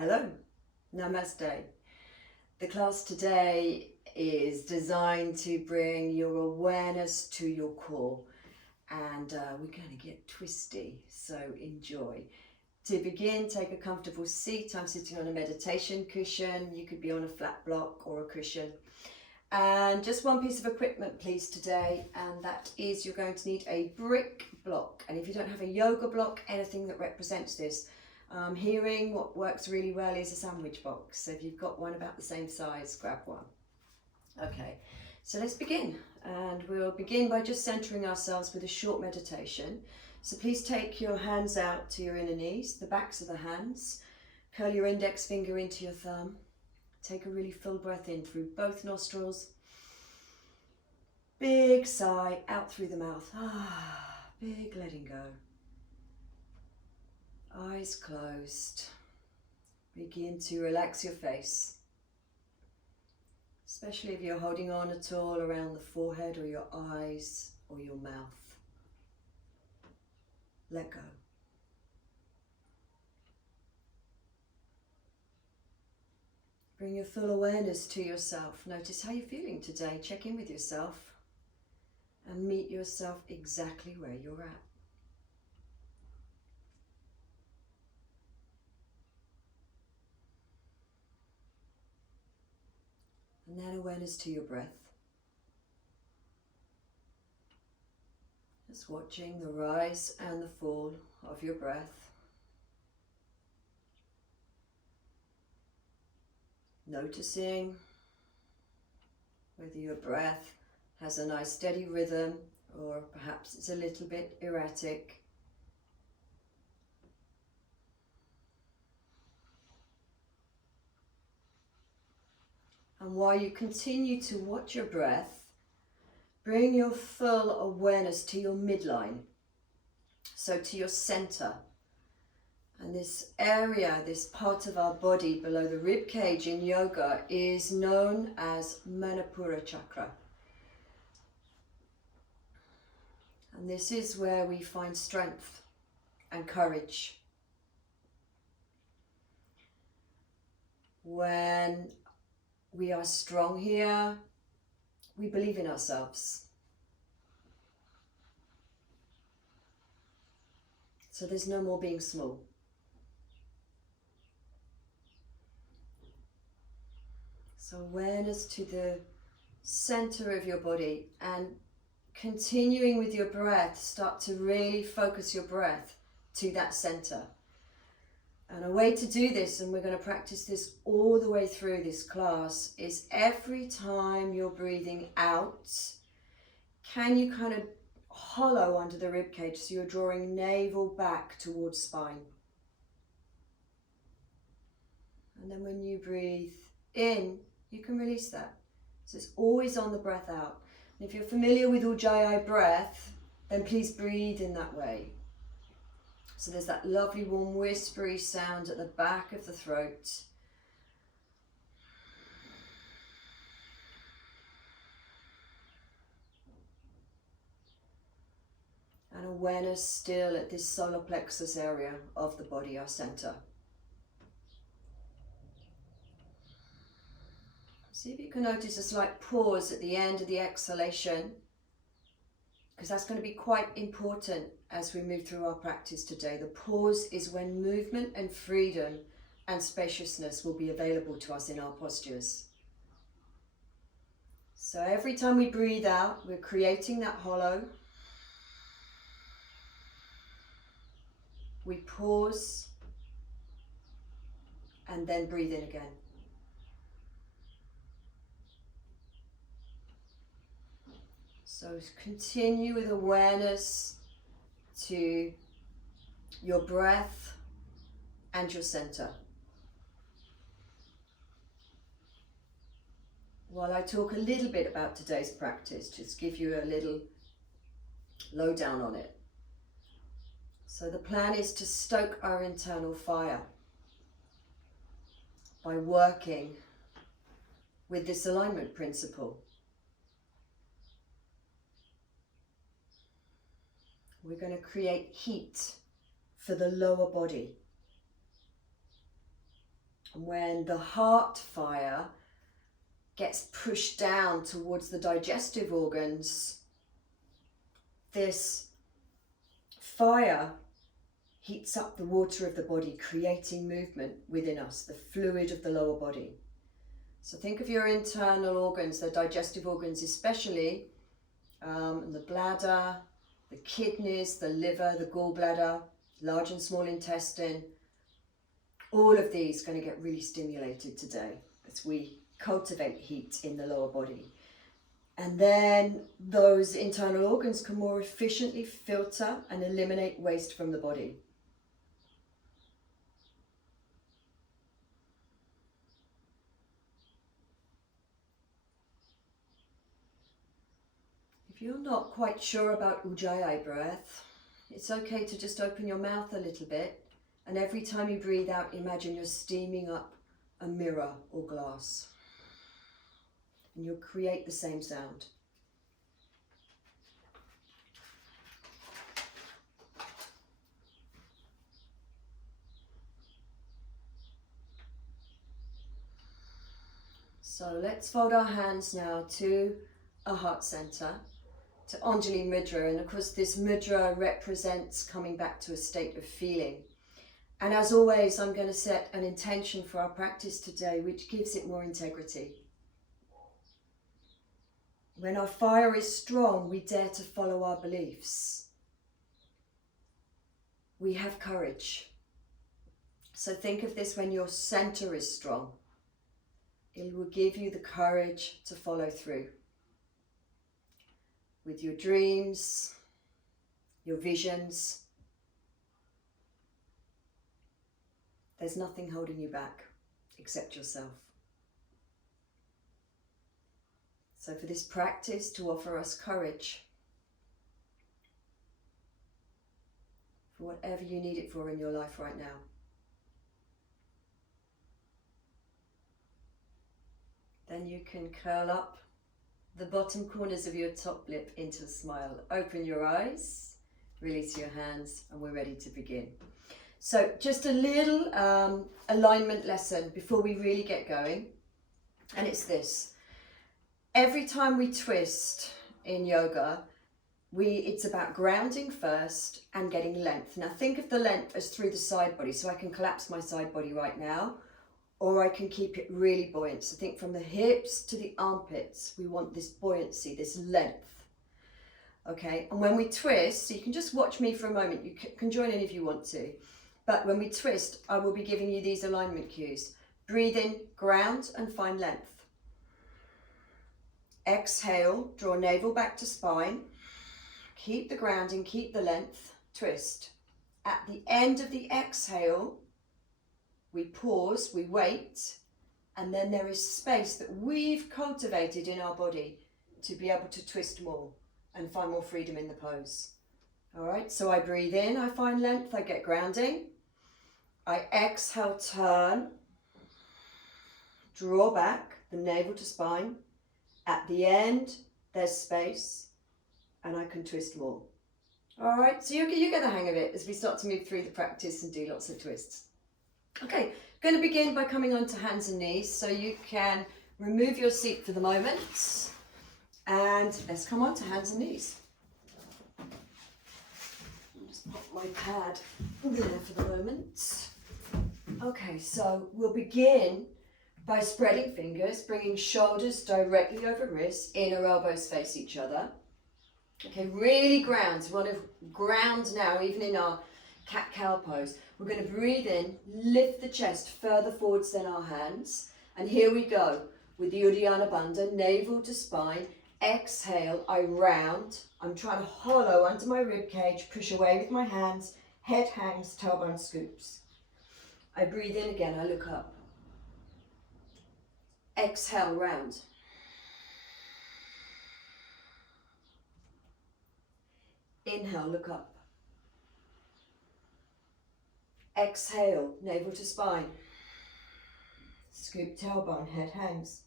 Hello, Namaste. The class today is designed to bring your awareness to your core, and we're going to get twisty, so enjoy. To begin, take a comfortable seat. I'm sitting on a meditation cushion. You could be on a flat block or a cushion. And just one piece of equipment please today, and that is you're going to need a brick block. And if you don't have a yoga block, anything that represents this, hearing, what works really well is a sandwich box. So if you've got one about the same size, grab one. Okay, so let's begin. And we'll begin by just centering ourselves with a short meditation. So please take your hands out to your inner knees, the backs of the hands. Curl your index finger into your thumb. Take a really full breath in through both nostrils. Big sigh out through the mouth. Big letting go. Eyes closed. Begin to relax your face, especially if you're holding on at all around the forehead or your eyes or your mouth. Let go. Bring your full awareness to yourself. Notice how you're feeling today. Check in with yourself and meet yourself exactly where you're at. And then awareness to your breath. Just watching the rise and the fall of your breath. Noticing whether your breath has a nice steady rhythm or perhaps it's a little bit erratic. And while you continue to watch your breath, bring your full awareness to your midline, so to your center. And this area, this part of our body below the rib cage in yoga is known as Menopur Chakra. And this is where we find strength and courage. When we are strong here, we believe in ourselves. So there's no more being small. So awareness to the center of your body, and continuing with your breath, start to really focus your breath to that center. And a way to do this, and we're going to practice this all the way through this class, is every time you're breathing out, can you kind of hollow under the rib cage, so you're drawing navel back towards spine. And then when you breathe in, you can release that. So it's always on the breath out. And if you're familiar with Ujjayi breath, then please breathe in that way. So there's that lovely warm whispery sound at the back of the throat. And awareness still at this solar plexus area of the body, our center. See if you can notice a slight pause at the end of the exhalation, because that's going to be quite important as we move through our practice today. The pause is when movement and freedom and spaciousness will be available to us in our postures. So every time we breathe out, we're creating that hollow. We pause and then breathe in again. So continue with awareness to your breath and your center. While I talk a little bit about today's practice, just give you a little lowdown on it. So the plan is to stoke our internal fire by working with this alignment principle. We're going to create heat for the lower body. And when the heart fire gets pushed down towards the digestive organs, this fire heats up the water of the body, creating movement within us, the fluid of the lower body. So think of your internal organs, the digestive organs especially, the bladder, the kidneys, the liver, the gallbladder, large and small intestine. All of these are going to get really stimulated today as we cultivate heat in the lower body. And then those internal organs can more efficiently filter and eliminate waste from the body. If you're not quite sure about Ujjayi breath, it's okay to just open your mouth a little bit, and every time you breathe out, imagine you're steaming up a mirror or glass, and you'll create the same sound. So let's fold our hands now to a heart center, to Anjali Mudra, and of course this mudra represents coming back to a state of feeling. And as always, I'm going to set an intention for our practice today, which gives it more integrity. When our fire is strong, we dare to follow our beliefs. We have courage. So think of this when your center is strong. It will give you the courage to follow through with your dreams, your visions. There's nothing holding you back except yourself. So for this practice to offer us courage for whatever you need it for in your life right now. Then you can curl up the bottom corners of your top lip into a smile. Open your eyes, release your hands, and we're ready to begin. So just a little alignment lesson before we really get going. And it's this. Every time we twist in yoga, it's about grounding first and getting length. Now think of the length as through the side body. So I can collapse my side body right now, or I can keep it really buoyant. So think from the hips to the armpits, we want this buoyancy, this length. Okay, and when we twist, so you can just watch me for a moment, you can join in if you want to, but when we twist, I will be giving you these alignment cues. Breathe in, ground and find length. Exhale, draw navel back to spine. Keep the grounding, keep the length, twist. At the end of the exhale, we pause, we wait, and then there is space that we've cultivated in our body to be able to twist more and find more freedom in the pose. All right, so I breathe in, I find length, I get grounding. I exhale, turn, draw back, the navel to spine. At the end, there's space, and I can twist more. All right, so you get the hang of it as we start to move through the practice and do lots of twists. Okay, going to begin by coming onto hands and knees, so you can remove your seat for the moment, and let's come on to hands and knees. I'll just pop my pad there for the moment. Okay, so we'll begin by spreading fingers, bringing shoulders directly over wrists, inner elbows face each other. Okay, really ground. We want to ground now, even in our cat-cow pose. We're going to breathe in, lift the chest further forwards than our hands. And here we go with the Uddiyana Bandha, navel to spine. Exhale, I round. I'm trying to hollow under my rib cage, push away with my hands, head hangs, tailbone scoops. I breathe in again, I look up. Exhale, round. Inhale, look up. Exhale, navel to spine. Scoop tailbone, head hangs.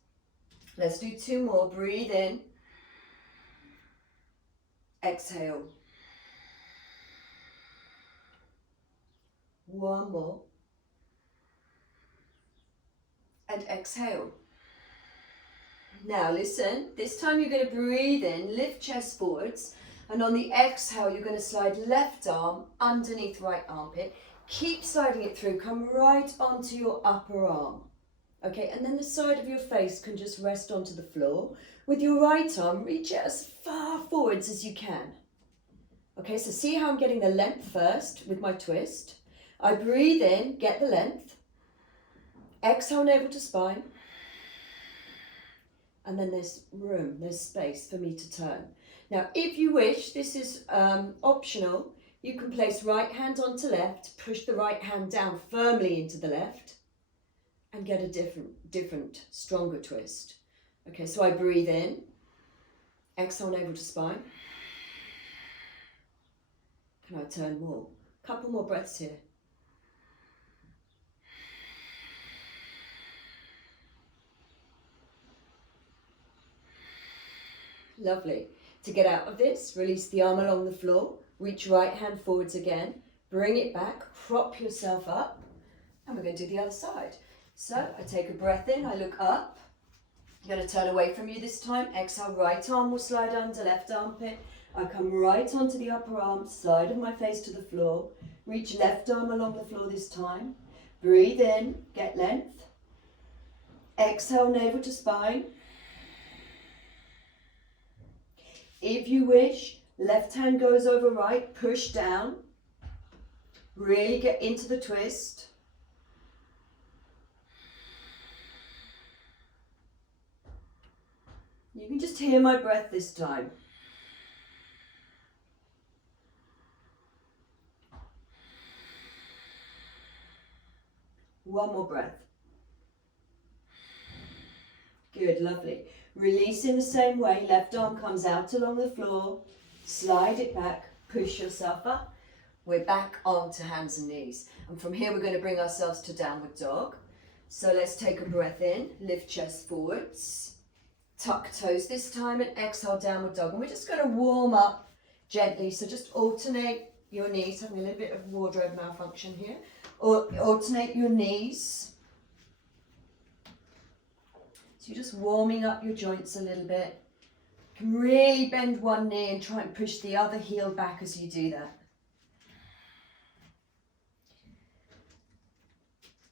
Let's do two more. Breathe in. Exhale. One more. and exhale. Now listen, this time you're going to breathe in, lift chest forwards, and on the exhale you're going to slide left arm underneath right armpit. Keep sliding it through, come right onto your upper arm. Okay, and then the side of your face can just rest onto the floor. With your right arm, reach it as far forwards as you can. Okay, so see how I'm getting the length first with my twist. I breathe in, get the length. Exhale, navel to spine. And then there's room, there's space for me to turn. Now, if you wish, this is optional. You can place right hand onto left, push the right hand down firmly into the left, and get a different, stronger twist. Okay, so I breathe in, exhale, navel to spine. Can I turn more? Couple more breaths here. Lovely. To get out of this, release the arm along the floor, reach right hand forwards again, bring it back, prop yourself up, and we're going to do the other side. So I take a breath in, I look up, I'm going to turn away from you this time, exhale, right arm will slide under, left armpit, I come right onto the upper arm, side of my face to the floor, reach left arm along the floor this time, breathe in, get length, exhale, navel to spine. If you wish, left hand goes over right, push down, really get into the twist. You can just hear my breath this time. One more breath. Good, lovely. Release in the same way, left arm comes out along the floor, slide it back, push yourself up. We're back onto hands and knees. And from here we're going to bring ourselves to downward dog. So let's take a breath in, lift chest forwards, tuck toes this time, and exhale, downward dog. And we're just going to warm up gently. So just alternate your knees, having a little bit of wardrobe malfunction here. Or alternate your knees. So you're just warming up your joints a little bit. You can really bend one knee and try and push the other heel back as you do that.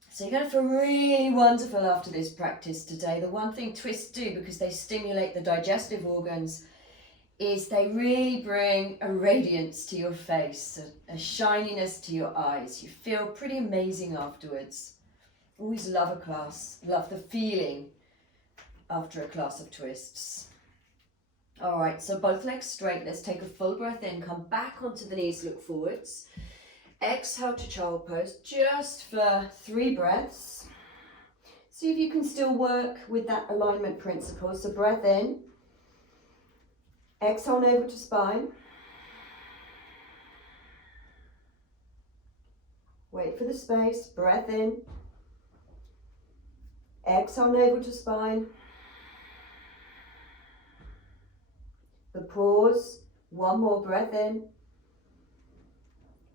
So you're going to feel really wonderful after this practice today. The one thing twists do, because they stimulate the digestive organs, is they really bring a radiance to your face, a shininess to your eyes. You feel pretty amazing afterwards. Always love a class, love the feeling after a class of twists. All right, so both legs straight. Let's take a full breath in, come back onto the knees, look forwards. Exhale to child pose, just for 3 breaths. See if you can still work with that alignment principle. So breath in, exhale, navel to spine. Wait for the space, breath in, exhale, navel to spine. The pause, one more breath in,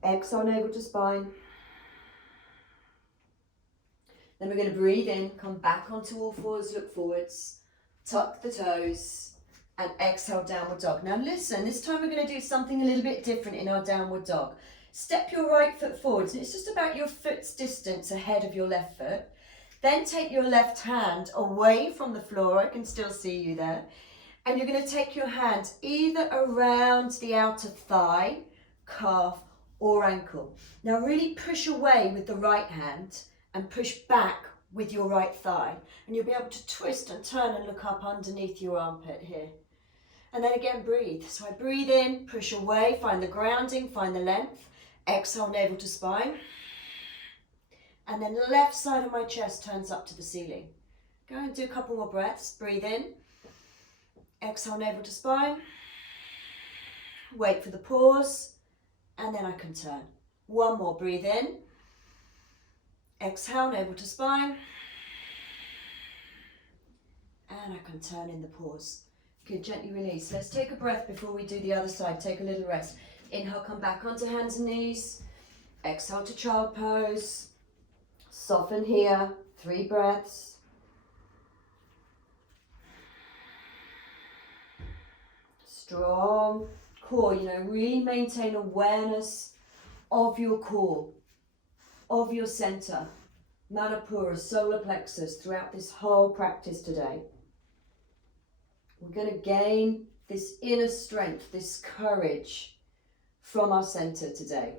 exhale, navel to spine. Then we're going to breathe in, come back onto all fours, look forwards, tuck the toes, and exhale, downward dog. Now listen, this time we're going to do something a little bit different in our downward dog. Step your right foot forwards, and it's just about your foot's distance ahead of your left foot. Then take your left hand away from the floor, I can still see you there. And you're going to take your hand either around the outer thigh, calf, or ankle. Now really push away with the right hand and push back with your right thigh. And you'll be able to twist and turn and look up underneath your armpit here. And then again, breathe. So I breathe in, push away, find the grounding, find the length. Exhale, navel to spine. And then the left side of my chest turns up to the ceiling. Go and do a couple more breaths. Breathe in. Exhale, navel to spine. Wait for the pause. And then I can turn. One more, breathe in. Exhale, navel to spine. And I can turn in the pause. Good, gently release. Let's take a breath before we do the other side. Take a little rest. Inhale, come back onto hands and knees. Exhale to child pose. Soften here. 3 breaths. Strong core, really maintain awareness of your core, of your center, Menopur, solar plexus throughout this whole practice today. We're going to gain this inner strength, this courage from our center today.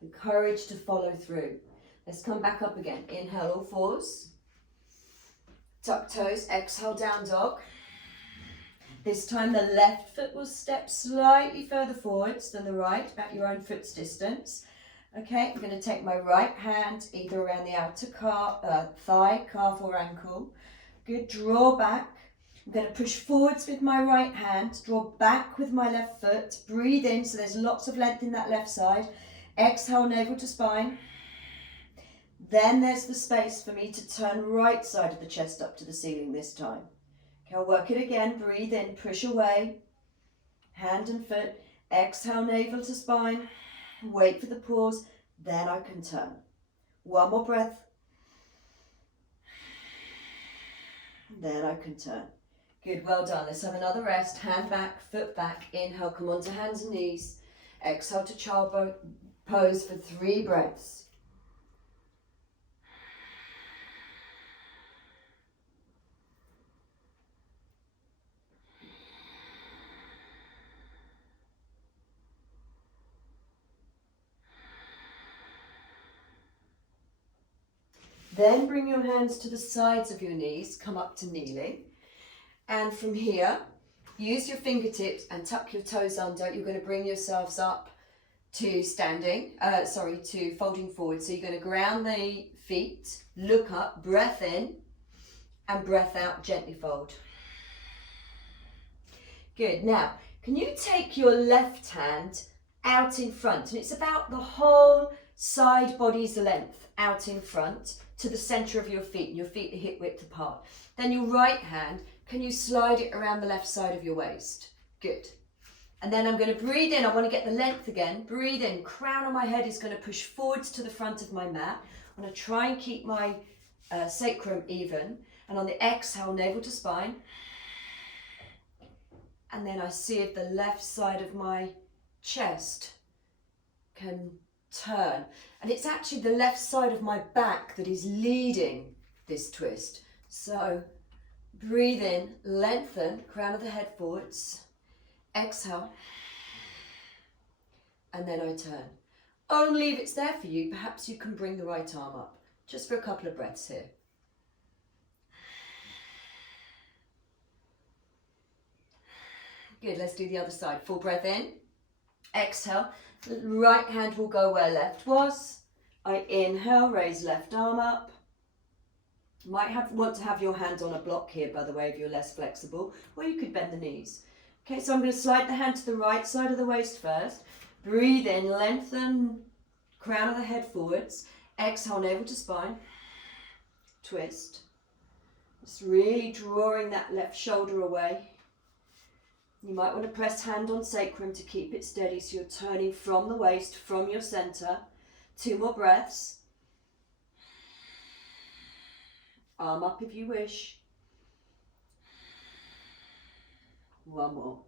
The courage to follow through. Let's come back up again. Inhale, all fours. Tuck toes, exhale, down dog. This time the left foot will step slightly further forwards than the right, about your own foot's distance. Okay, I'm going to take my right hand either around the outer thigh, calf or ankle. Good, draw back. I'm going to push forwards with my right hand, draw back with my left foot. Breathe in, so there's lots of length in that left side. Exhale, navel to spine. Then there's the space for me to turn right side of the chest up to the ceiling this time. Okay, I'll work it again. Breathe in, push away. Hand and foot. Exhale, navel to spine. Wait for the pause. Then I can turn. One more breath. Then I can turn. Good, well done. Let's have another rest. Hand back, foot back. Inhale, come onto hands and knees. Exhale to child pose for 3 breaths. Then bring your hands to the sides of your knees, come up to kneeling. And from here, use your fingertips and tuck your toes under. You're going to bring yourselves up to to folding forward. So you're going to ground the feet, look up, breath in, and breath out, gently fold. Good. Now, can you take your left hand out in front? And it's about the whole side body's length out in front to the center of your feet. Your feet are hip width apart. Then your right hand, can you slide it around the left side of your waist? Good. And then I'm going to breathe in. I want to get the length again. Breathe in. Crown of my head is going to push forwards to the front of my mat. I'm going to try and keep my sacrum even. And on the exhale, navel to spine. And then I see if the left side of my chest can turn. And it's actually the left side of my back that is leading this twist. So breathe in, lengthen, crown of the head forwards. Exhale. And then I turn. Only if it's there for you, perhaps you can bring the right arm up. Just for a couple of breaths here. Good, let's do the other side. Full breath in. Exhale. Right hand will go where left was. I inhale, raise left arm up. Might want to have your hand on a block here, by the way, if you're less flexible, or you could bend the knees. Okay, so I'm going to slide the hand to the right side of the waist first. Breathe in, lengthen, crown of the head forwards. Exhale, navel to spine. Twist. Just really drawing that left shoulder away. You might want to press hand on sacrum to keep it steady, so you're turning from the waist, from your center. 2 more breaths. Arm up if you wish. 1 more.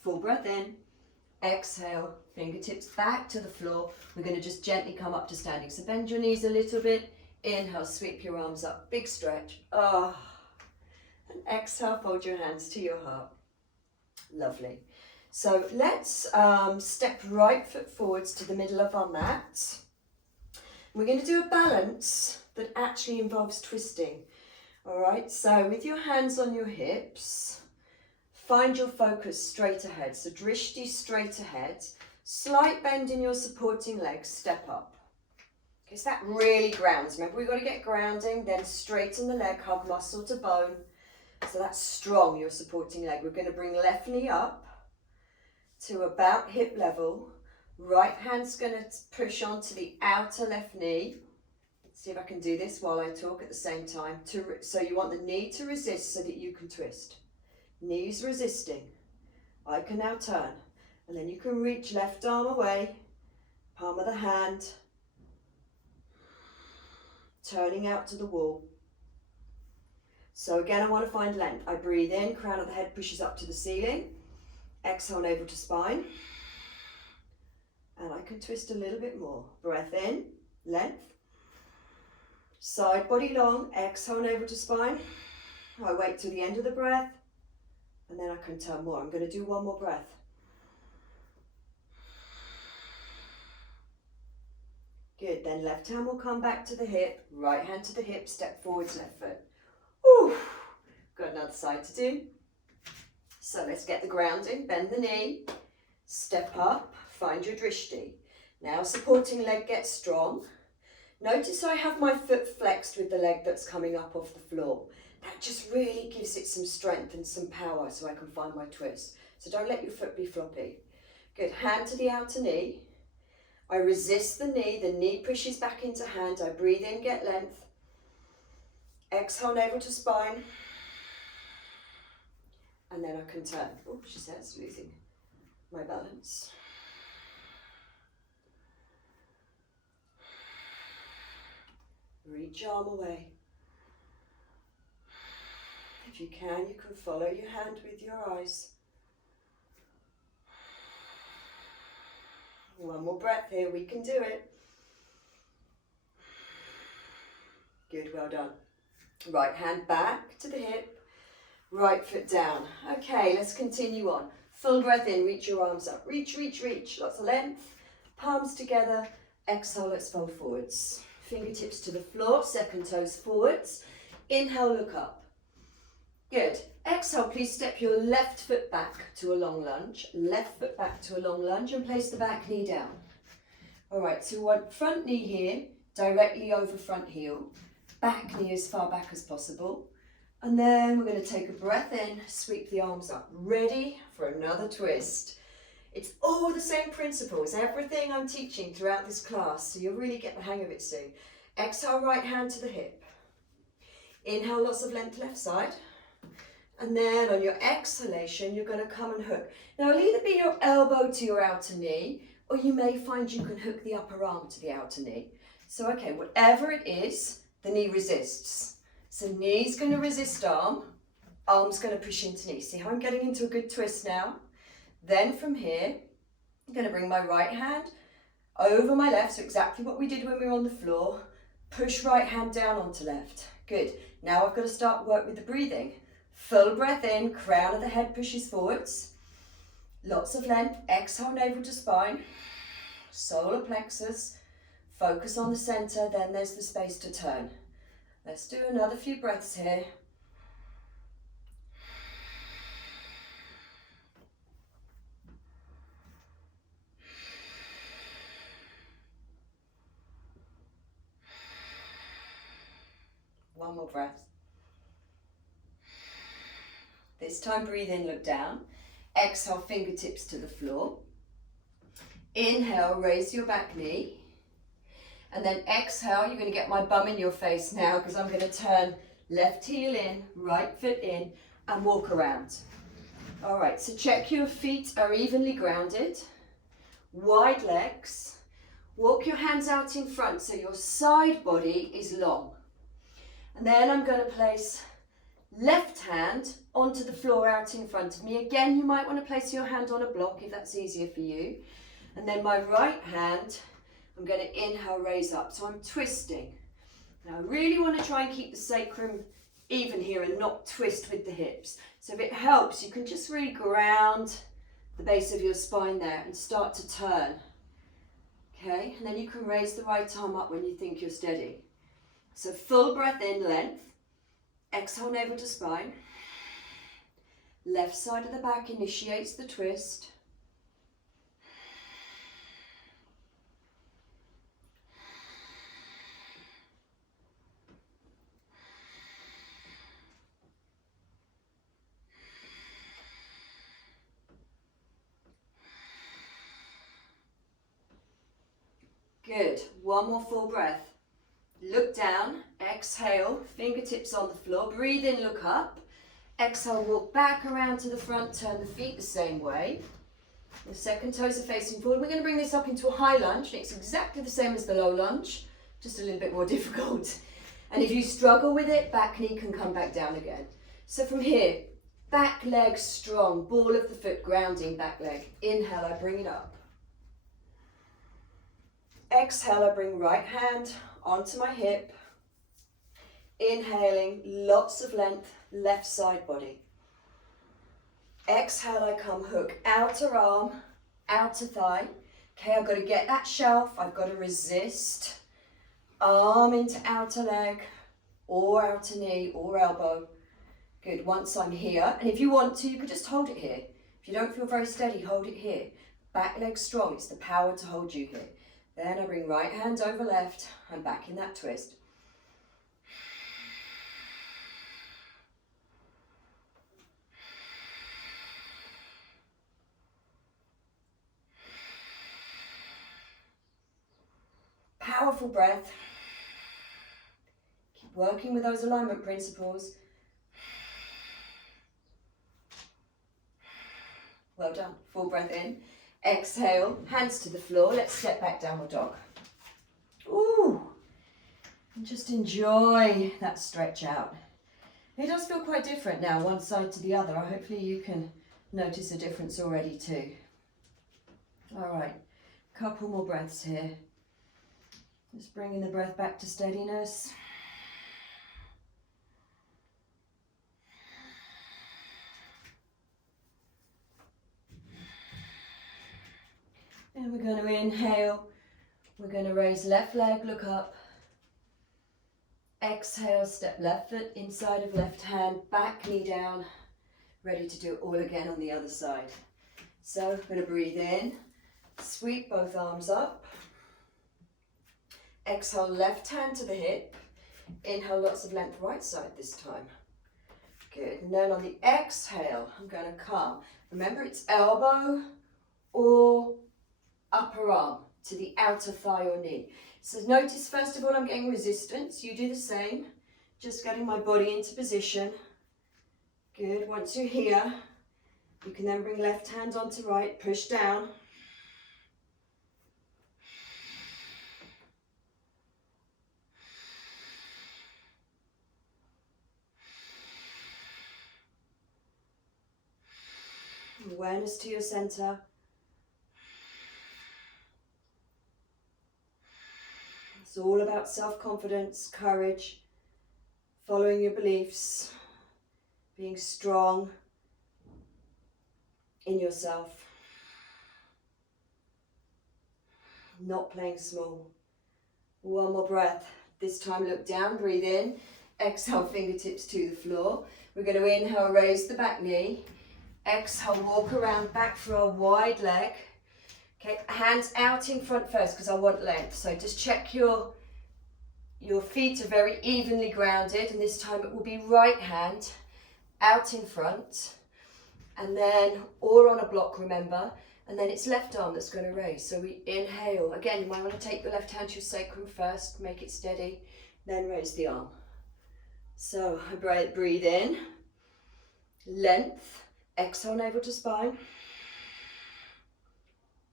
Full breath in. Exhale, fingertips back to the floor. We're going to just gently come up to standing. So bend your knees a little bit. Inhale, sweep your arms up. Big stretch. And exhale, fold your hands to your heart. Lovely. So let's step right foot forwards to the middle of our mat. We're going to do a balance that actually involves twisting. All right, so with your hands on your hips, find your focus straight ahead. So drishti straight ahead. Slight bend in your supporting legs, step up. Okay, so that really grounds. Remember, we've got to get grounding, then straighten the leg, hug muscle to bone. So that's strong, your supporting leg. We're going to bring left knee up to about hip level. Right hand's going to push onto the outer left knee. Let's see if I can do this while I talk at the same time. So you want the knee to resist so that you can twist. Knees resisting. I can now turn. And then you can reach left arm away, palm of the hand, turning out to the wall. So again, I want to find length. I breathe in, crown of the head pushes up to the ceiling. Exhale, navel to spine. And I can twist a little bit more. Breath in, length. Side body long, exhale, navel to spine. I wait till the end of the breath, and then I can turn more. I'm going to do one more breath. Good, then left hand will come back to the hip, right hand to the hip, step forwards, left foot. Ooh, got another side to do. So let's get the grounding, bend the knee, step up, find your drishti. Now supporting leg gets strong. Notice I have my foot flexed with the leg that's coming up off the floor. That just really gives it some strength and some power so I can find my twist. So don't let your foot be floppy. Good, hand to the outer knee. I resist the knee pushes back into hand. I breathe in, get length. Exhale, navel to spine. And then I can turn. Oh, she says, losing my balance. Reach arm away. If you can follow your hand with your eyes. One more breath here, we can do it. Good, well done. Right hand back to the hip, right foot down. Okay, let's continue on. Full breath in, reach your arms up. Reach, reach, reach. Lots of length. Palms together. Exhale, let's fold forwards. Fingertips to the floor, second toes forwards. Inhale, look up. Good. Exhale, please step your left foot back to a long lunge. Left foot back to a long lunge and place the back knee down. All right, so we want front knee here, directly over front heel. Back knee as far back as possible. And then we're going to take a breath in, sweep the arms up. Ready for another twist. It's all the same principles, everything I'm teaching throughout this class, so you'll really get the hang of it soon. Exhale, right hand to the hip. Inhale, lots of length left side. And then on your exhalation, you're going to come and hook. Now, it'll either be your elbow to your outer knee, or you may find you can hook the upper arm to the outer knee. So, okay, whatever it is, the knee resists. So knee's going to resist arm, arm's going to push into knee. See how I'm getting into a good twist now? Then from here, I'm going to bring my right hand over my left, so exactly what we did when we were on the floor. Push right hand down onto left. Good. Now I've got to start work with the breathing. Full breath in, crown of the head pushes forwards. Lots of length, exhale, navel to spine. Solar plexus. Focus on the center, then there's the space to turn. Let's do another few breaths here. One more breath. This time breathe in, look down. Exhale, fingertips to the floor. Inhale, raise your back knee. And then exhale, you're going to get my bum in your face now because I'm going to turn left heel in, right foot in, and walk around. All right, so check your feet are evenly grounded. Wide legs. Walk your hands out in front so your side body is long. And then I'm going to place left hand onto the floor out in front of me. Again, you might want to place your hand on a block if that's easier for you. And then my right hand, I'm going to inhale, raise up. So I'm twisting. Now I really want to try and keep the sacrum even here and not twist with the hips. So if it helps, you can just really ground the base of your spine there and start to turn. Okay, and then you can raise the right arm up when you think you're steady. So full breath in, length. Exhale, navel to spine. Left side of the back initiates the twist. Good. One more full breath. Look down, exhale, fingertips on the floor, breathe in, look up. Exhale, walk back around to the front, turn the feet the same way. The second toes are facing forward. We're going to bring this up into a high lunge. It's exactly the same as the low lunge, just a little bit more difficult. And if you struggle with it, back knee can come back down again. So from here, back leg strong, ball of the foot grounding back leg. Inhale, I bring it up. Exhale, I bring right hand onto my hip. Inhaling, lots of length, left side body. Exhale, I come hook, outer arm, outer thigh. Okay, I've got to get that shelf, I've got to resist. Arm into outer leg, or outer knee, or elbow. Good, once I'm here, and if you want to, you could just hold it here. If you don't feel very steady, hold it here. Back leg strong, it's the power to hold you here. Then I bring right hand over left, I'm back in that twist. Powerful breath. Keep working with those alignment principles. Well done. Full breath in. Exhale, hands to the floor. Let's step back, downward dog. Ooh. And just enjoy that stretch out. It does feel quite different now, one side to the other. Hopefully you can notice a difference already too. All right, couple more breaths here. Just bringing the breath back to steadiness. And we're going to inhale. We're going to raise left leg, look up. Exhale, step left foot inside of left hand, back knee down. Ready to do it all again on the other side. So we're going to breathe in, sweep both arms up. Exhale, left hand to the hip. Inhale, lots of length right side this time. Good. And then on the exhale, I'm going to come. Remember, it's elbow or upper arm to the outer thigh or knee. So notice, first of all, I'm getting resistance. You do the same. Just getting my body into position. Good. Once you're here, you can then bring left hand onto right, push down. Awareness to your center. It's all about self-confidence, courage, following your beliefs, being strong in yourself, not playing small. One more breath. This time look down, breathe in. Exhale, fingertips to the floor. We're going to inhale, raise the back knee. Exhale, walk around back for a wide leg. Okay, hands out in front first because I want length. So just check your feet are very evenly grounded, and this time it will be right hand out in front, and then, or on a block, remember, and then it's left arm that's going to raise. So we inhale. Again, you might want to take the left hand to your sacrum first, make it steady, then raise the arm. So I breathe in, length. Exhale, navel to spine,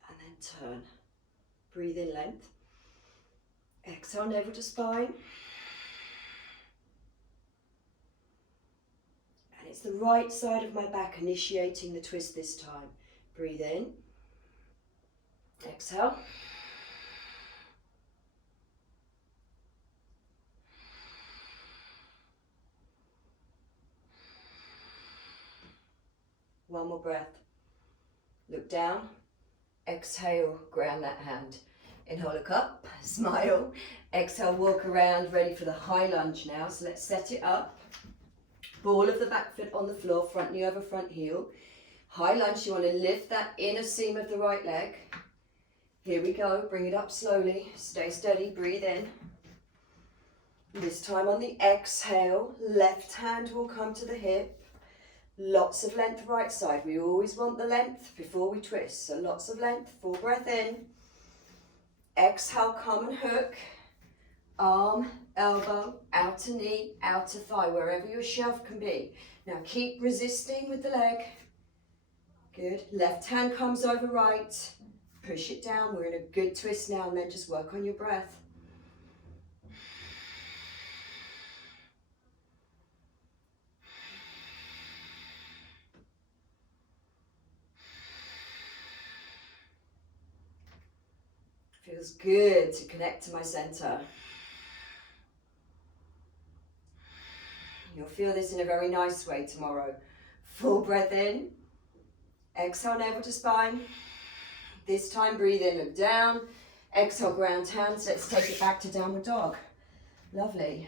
and then turn. Breathe in, length. Exhale, navel to spine. And it's the right side of my back initiating the twist this time. Breathe in. Exhale. One more breath. Look down. Exhale, ground that hand. Inhale, look up, smile. Exhale, walk around, ready for the high lunge now. So let's set it up. Ball of the back foot on the floor, front knee over front heel. High lunge, you want to lift that inner seam of the right leg. Here we go, bring it up slowly. Stay steady, breathe in. This time on the exhale, left hand will come to the hip. Lots of length right side. We always want the length before we twist. So lots of length, full breath in. Exhale, come and hook. Arm, elbow, outer knee, outer thigh, wherever your shelf can be. Now keep resisting with the leg. Good. Left hand comes over right. Push it down. We're in a good twist now, and then just work on your breath. Feels good to connect to my center. You'll feel this in a very nice way tomorrow. Full breath in. Exhale, navel to spine. This time, breathe in, look down. Exhale, ground hands. Let's take it back to downward dog. Lovely.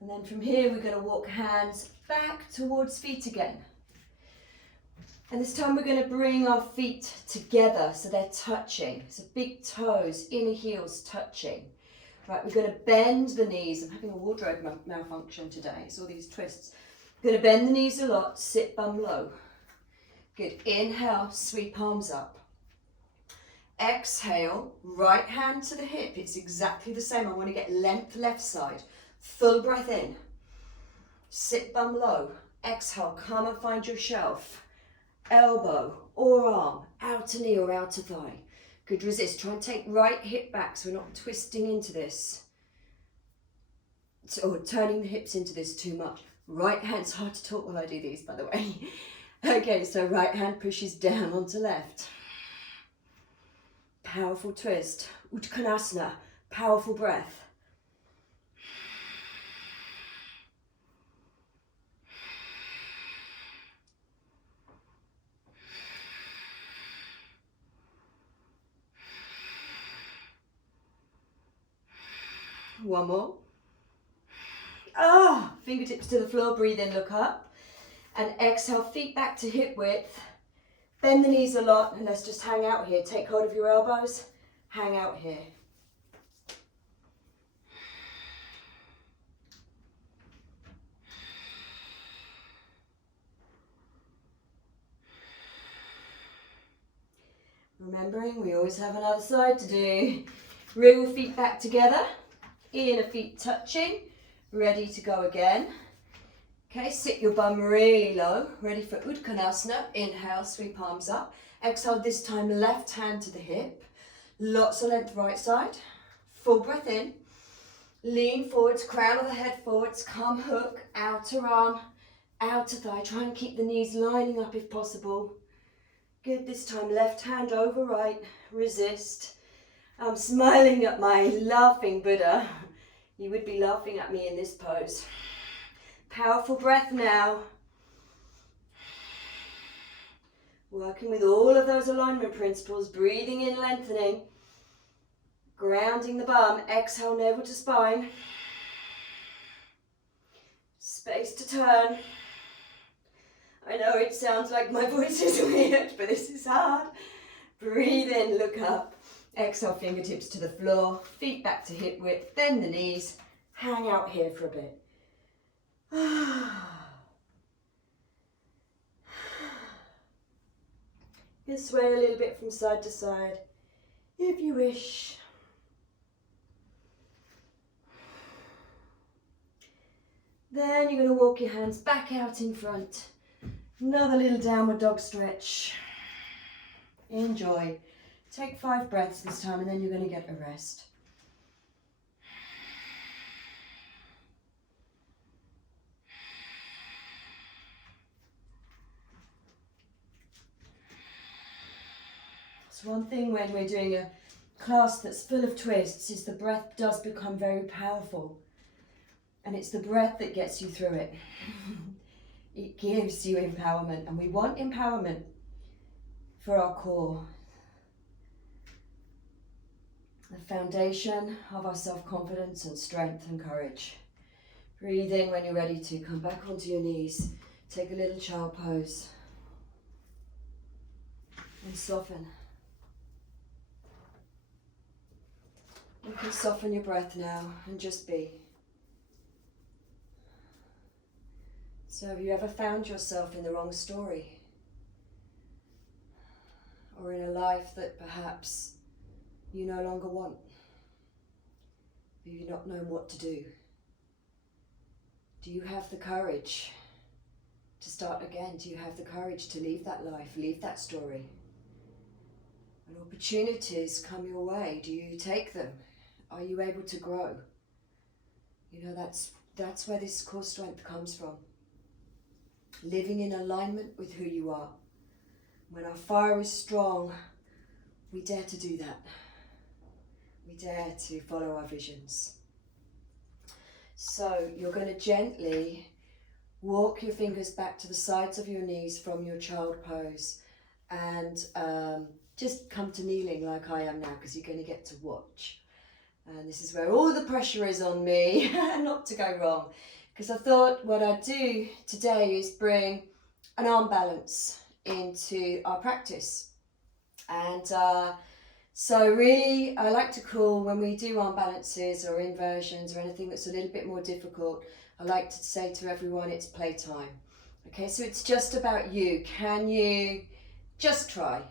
And then from here, we're going to walk hands back towards feet again. And this time we're going to bring our feet together so they're touching. So big toes, inner heels touching. Right, we're going to bend the knees. I'm having a wardrobe malfunction today. It's all these twists. We're going to bend the knees a lot, sit bum low. Good, inhale, sweep palms up. Exhale, right hand to the hip. It's exactly the same. I want to get length left side. Full breath in. Sit bum low. Exhale, come and find your shelf. Elbow or arm, outer knee or outer thigh. Good, resist. Try and take right hip back so we're not twisting into this. Or turning the hips into this too much. Right hand's hard to talk while I do these, by the way. Okay, so right hand pushes down onto left. Powerful twist. Uttanasana, powerful breath. One more. Fingertips to the floor, breathe in, look up. And exhale, feet back to hip width. Bend the knees a lot and let's just hang out here. Take hold of your elbows, hang out here. Remembering we always have another side to do. Real feet back together, inner feet touching, ready to go again. Okay, sit your bum really low, ready for Uttanasana. Inhale, sweep palms up. Exhale, this time left hand to the hip. Lots of length right side. Full breath in. Lean forwards, crown of the head forwards, come hook, outer arm, outer thigh. Try and keep the knees lining up if possible. Good, this time left hand over right, resist. I'm smiling at my laughing Buddha. You would be laughing at me in this pose. Powerful breath now. Working with all of those alignment principles, breathing in, lengthening, grounding the bum, exhale, navel to spine. Space to turn. I know it sounds like my voice is weird, but this is hard. Breathe in, look up. Exhale, fingertips to the floor, feet back to hip width, bend the knees, hang out here for a bit. You can sway a little bit from side to side, if you wish. Then you're going to walk your hands back out in front. Another little downward dog stretch. Enjoy. Take 5 breaths this time and then you're going to get a rest. So one thing when we're doing a class that's full of twists is the breath does become very powerful. And it's the breath that gets you through it. It gives you empowerment, and we want empowerment for our core. The foundation of our self-confidence and strength and courage. Breathe in when you're ready to. Come back onto your knees. Take a little child pose. And soften. You can soften your breath now and just be. So have you ever found yourself in the wrong story? Or in a life that perhaps you no longer want? You've not known what to do? Do you have the courage to start again? Do you have the courage to leave that life, leave that story? When opportunities come your way, do you take them? Are you able to grow? You know, that's where this core strength comes from. Living in alignment with who you are. When our fire is strong, we dare to do that. We dare to follow our visions. So you're going to gently walk your fingers back to the sides of your knees from your child pose, and just come to kneeling like I am now, because you're going to get to watch. And this is where all the pressure is on me, not to go wrong. Because I thought what I'd do today is bring an arm balance into our practice. And so really, I like to call, when we do arm balances or inversions or anything that's a little bit more difficult, I like to say to everyone, it's playtime. Okay, so it's just about you. Can you just try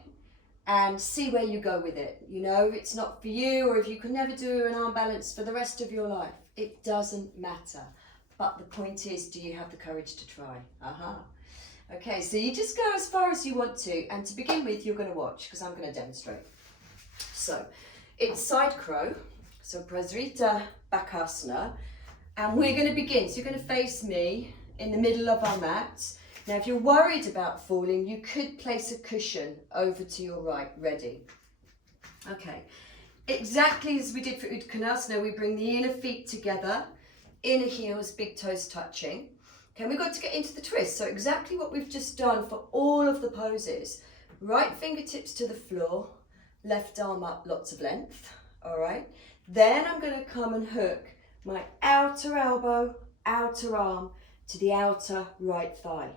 and see where you go with it? You know, if it's not for you, or if you can never do an arm balance for the rest of your life, it doesn't matter. But the point is, do you have the courage to try? Okay, so you just go as far as you want to, and to begin with, you're going to watch, because I'm going to demonstrate. So, it's side crow, so Prasrita Bakasana, and we're going to begin. So you're going to face me in the middle of our mat. Now, if you're worried about falling, you could place a cushion over to your right, ready. Okay, exactly as we did for Uttanasana, we bring the inner feet together, inner heels, big toes touching. Okay, we've got to get into the twist. So exactly what we've just done for all of the poses. Right fingertips to the floor, left arm up, lots of length, all right? Then I'm going to come and hook my outer elbow, outer arm to the outer right thigh.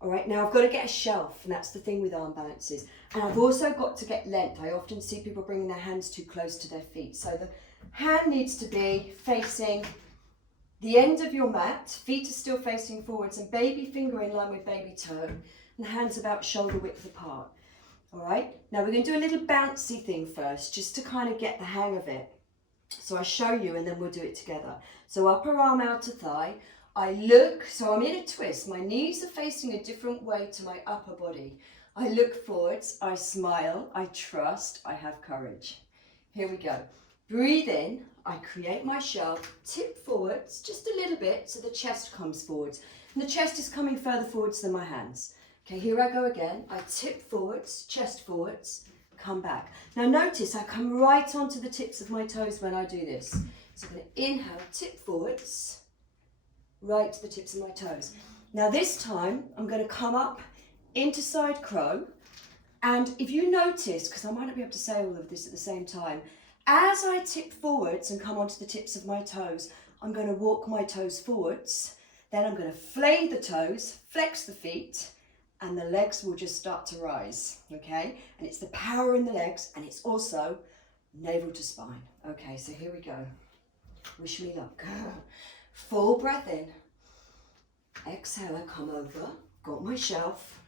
All right, now I've got to get a shelf, and that's the thing with arm balances. And I've also got to get length. I often see people bringing their hands too close to their feet. So the hand needs to be facing the end of your mat, feet are still facing forwards, and baby finger in line with baby toe, and hands about shoulder width apart. All right, now we're going to do a little bouncy thing first, just to kind of get the hang of it. So I show you, and then we'll do it together. So upper arm, outer thigh. I look, so I'm in a twist. My knees are facing a different way to my upper body. I look forwards, I smile, I trust, I have courage. Here we go. Breathe in, I create my shelf, tip forwards just a little bit so the chest comes forwards. And the chest is coming further forwards than my hands. Okay, here I go again. I tip forwards, chest forwards, come back. Now notice I come right onto the tips of my toes when I do this. So I'm going to inhale, tip forwards, right to the tips of my toes. Now this time I'm going to come up into side crow, and if you notice, because I might not be able to say all of this at the same time, as I tip forwards and come onto the tips of my toes, I'm going to walk my toes forwards, then I'm going to flay the toes, flex the feet, and the legs will just start to rise, okay? And it's the power in the legs, and it's also navel to spine. Okay, so here we go. Wish me luck. Full breath in. Exhale, I come over, got my shelf.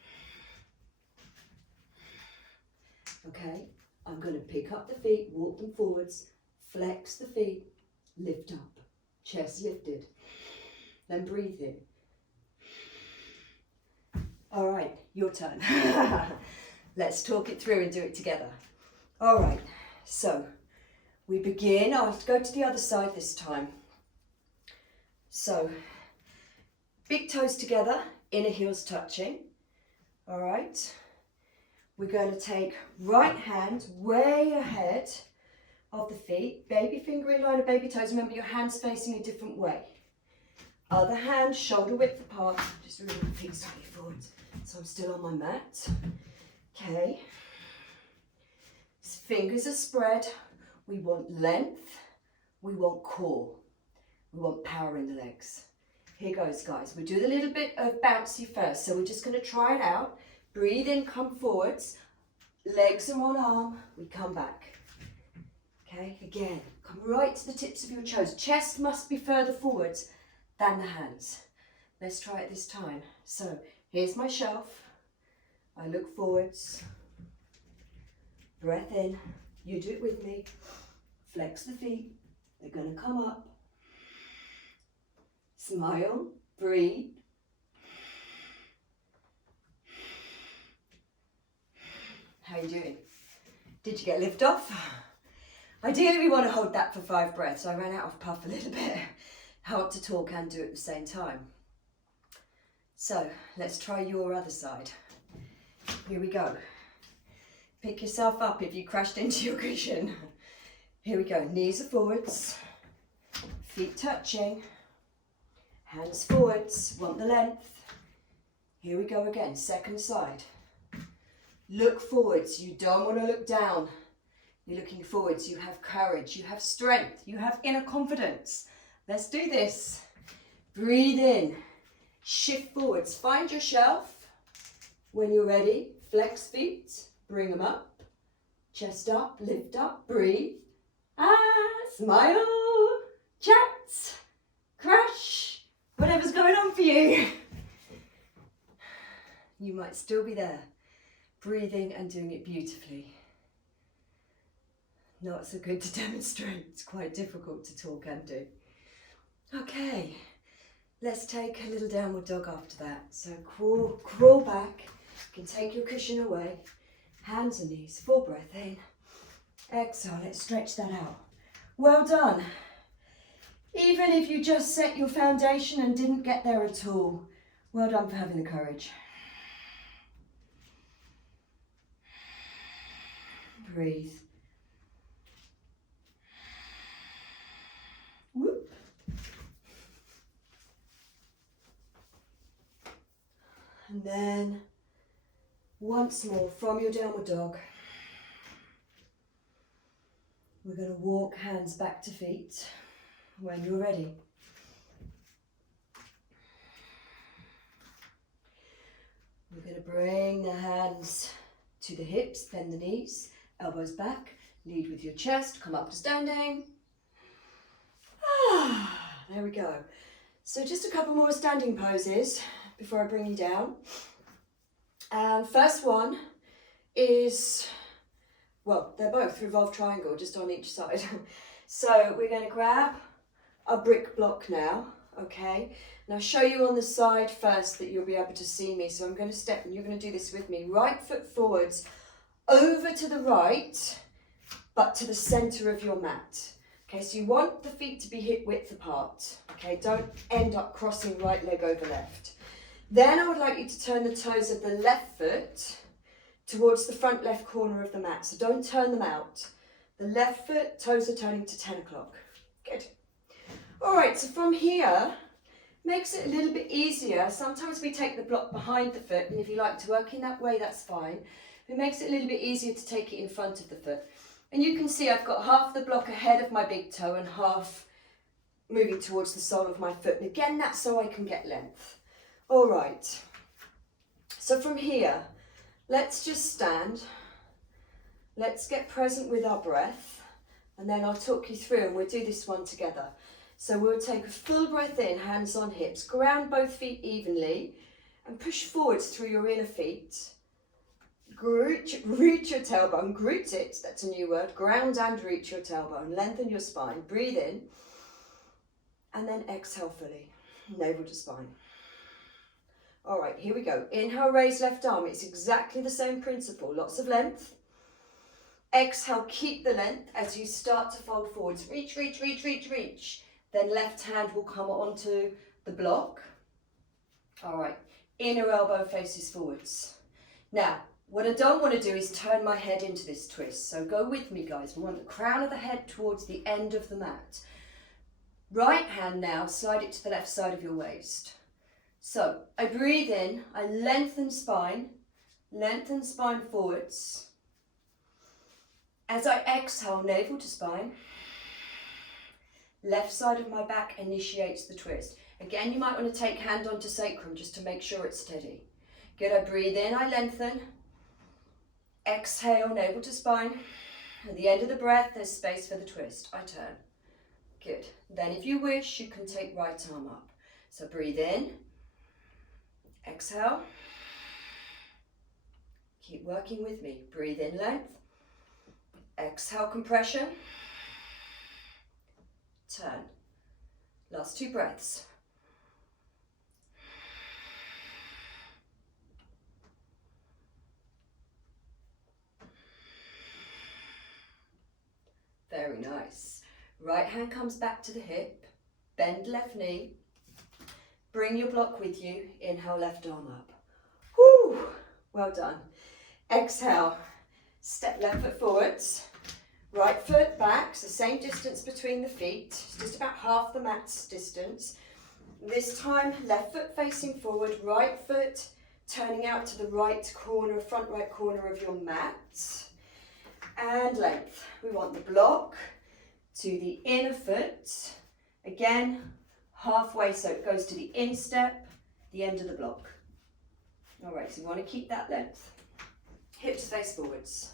Okay, I'm going to pick up the feet, walk them forwards, flex the feet, lift up, chest lifted. Then breathe in. All right, your turn. Let's talk it through and do it together. All right, so we begin. I'll go to the other side this time. So, big toes together, inner heels touching. All right. We're going to take right hand way ahead of the feet, baby finger in line with baby toes. Remember, your hand's facing a different way. Other hand, shoulder width apart. Just really my feet slightly forward, so I'm still on my mat. Okay. Fingers are spread. We want length. We want core. We want power in the legs. Here goes, guys. We do the little bit of bouncy first. So we're just going to try it out. Breathe in, come forwards. Legs are on arm. We come back. Okay, again, come right to the tips of your toes. Chest must be further forwards than the hands. Let's try it this time. So here's my shelf. I look forwards. Breath in. You do it with me. Flex the feet. They're going to come up. Smile. Breathe. How are you doing? Did you get lift off? Ideally we want to hold that for 5 breaths. I ran out of puff a little bit. hard to talk and do at the same time. So let's try your other side. Here we go. Pick yourself up if you crashed into your cushion. Here we go. Knees are forwards, feet touching, hands forwards, want the length. Here we go again, second side. Look forwards, you don't want to look down. You're looking forwards, you have courage, you have strength, you have inner confidence. Let's do this. Breathe in, shift forwards, find your shelf. When you're ready, flex feet, bring them up, chest up, lift up, breathe. Smile, chat, crash, whatever's going on for you. You might still be there, breathing and doing it beautifully. Not so good to demonstrate, it's quite difficult to talk and do. Okay, let's take a little downward dog after that. So crawl back, you can take your cushion away, hands and knees, full breath in. Exhale, let's stretch that out. Well done. Even if you just set your foundation and didn't get there at all, well done for having the courage. Breathe. Whoop. And then once more from your downward dog, we're going to walk hands back to feet when you're ready. We're going to bring the hands to the hips, bend the knees, elbows back, lead with your chest, come up to standing. There we go. So just a couple more standing poses before I bring you down. First one is, well, they're both Revolve Triangle, just on each side. So we're going to grab a brick block now, okay? And I'll show you on the side first that you'll be able to see me. So I'm going to step, and you're going to do this with me. Right foot forwards, over to the right, but to the center of your mat. Okay, so you want the feet to be hip width apart. Okay, don't end up crossing right leg over left. Then I would like you to turn the toes of the left foot towards the front left corner of the mat. So don't turn them out. The left foot, toes are turning to 10 o'clock. Good. All right, so from here, makes it a little bit easier. Sometimes we take the block behind the foot, and if you like to work in that way, that's fine. It makes it a little bit easier to take it in front of the foot. And you can see I've got half the block ahead of my big toe and half moving towards the sole of my foot. And again, that's so I can get length. All right. So from here, let's just stand. Let's get present with our breath. And then I'll talk you through, and we'll do this one together. So we'll take a full breath in, hands on hips. Ground both feet evenly and push forwards through your inner feet. Reach your tailbone, glute it, that's a new word. Ground and reach your tailbone, lengthen your spine, breathe in, and then exhale fully, navel to spine. All right, here we go. Inhale, raise left arm. It's exactly the same principle, lots of length. Exhale, keep the length as you start to fold forwards. Reach, reach, reach, reach, reach. Then left hand will come onto the block. All right, inner elbow faces forwards. Now, what I don't want to do is turn my head into this twist. So go with me, guys. We want the crown of the head towards the end of the mat. Right hand now, slide it to the left side of your waist. So I breathe in, I lengthen spine forwards. As I exhale, navel to spine. Left side of my back initiates the twist. Again, you might want to take hand onto sacrum just to make sure it's steady. Good, I breathe in, I lengthen. Exhale, navel to spine. At the end of the breath, there's space for the twist. I turn. Good. Then if you wish, you can take right arm up. So breathe in. Exhale. Keep working with me. Breathe in length. Exhale, compression. Turn. Last 2 breaths. Very nice. Right hand comes back to the hip. bend left knee, bring your block with you, inhale, left arm up. Woo, well done. Exhale, step left foot forwards, right foot back, so same distance between the feet, it's just about half the mat's distance. This time, left foot facing forward, right foot turning out to the right corner, front right corner of your mat. And length. We want the block to the inner foot. Again, halfway, so it goes to the instep, the end of the block. All right, so we want to keep that length. Hips face forwards.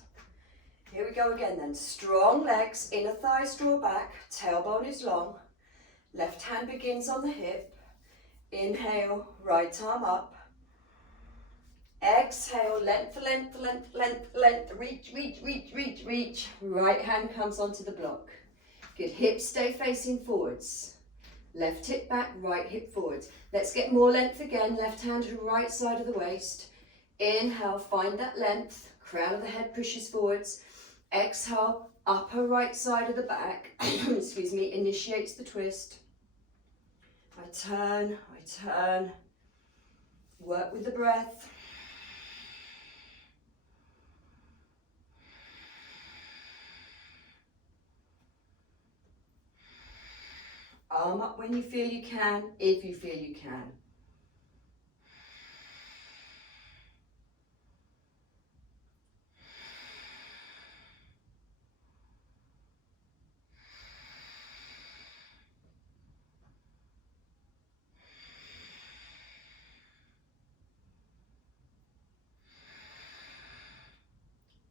Here we go again then. Strong legs, inner thighs draw back, tailbone is long. Left hand begins on the hip. Inhale, right arm up. Exhale, length, length, length, length, length. Reach, reach, reach, reach, reach. Right hand comes onto the block. Good, hips stay facing forwards. Left hip back, right hip forwards. Let's get more length again. Left hand to right side of the waist. Inhale, find that length. Crown of the head pushes forwards. Exhale, upper right side of the back, excuse me, initiates the twist. I turn, work with the breath. Arm up when you feel you can, if you feel you can.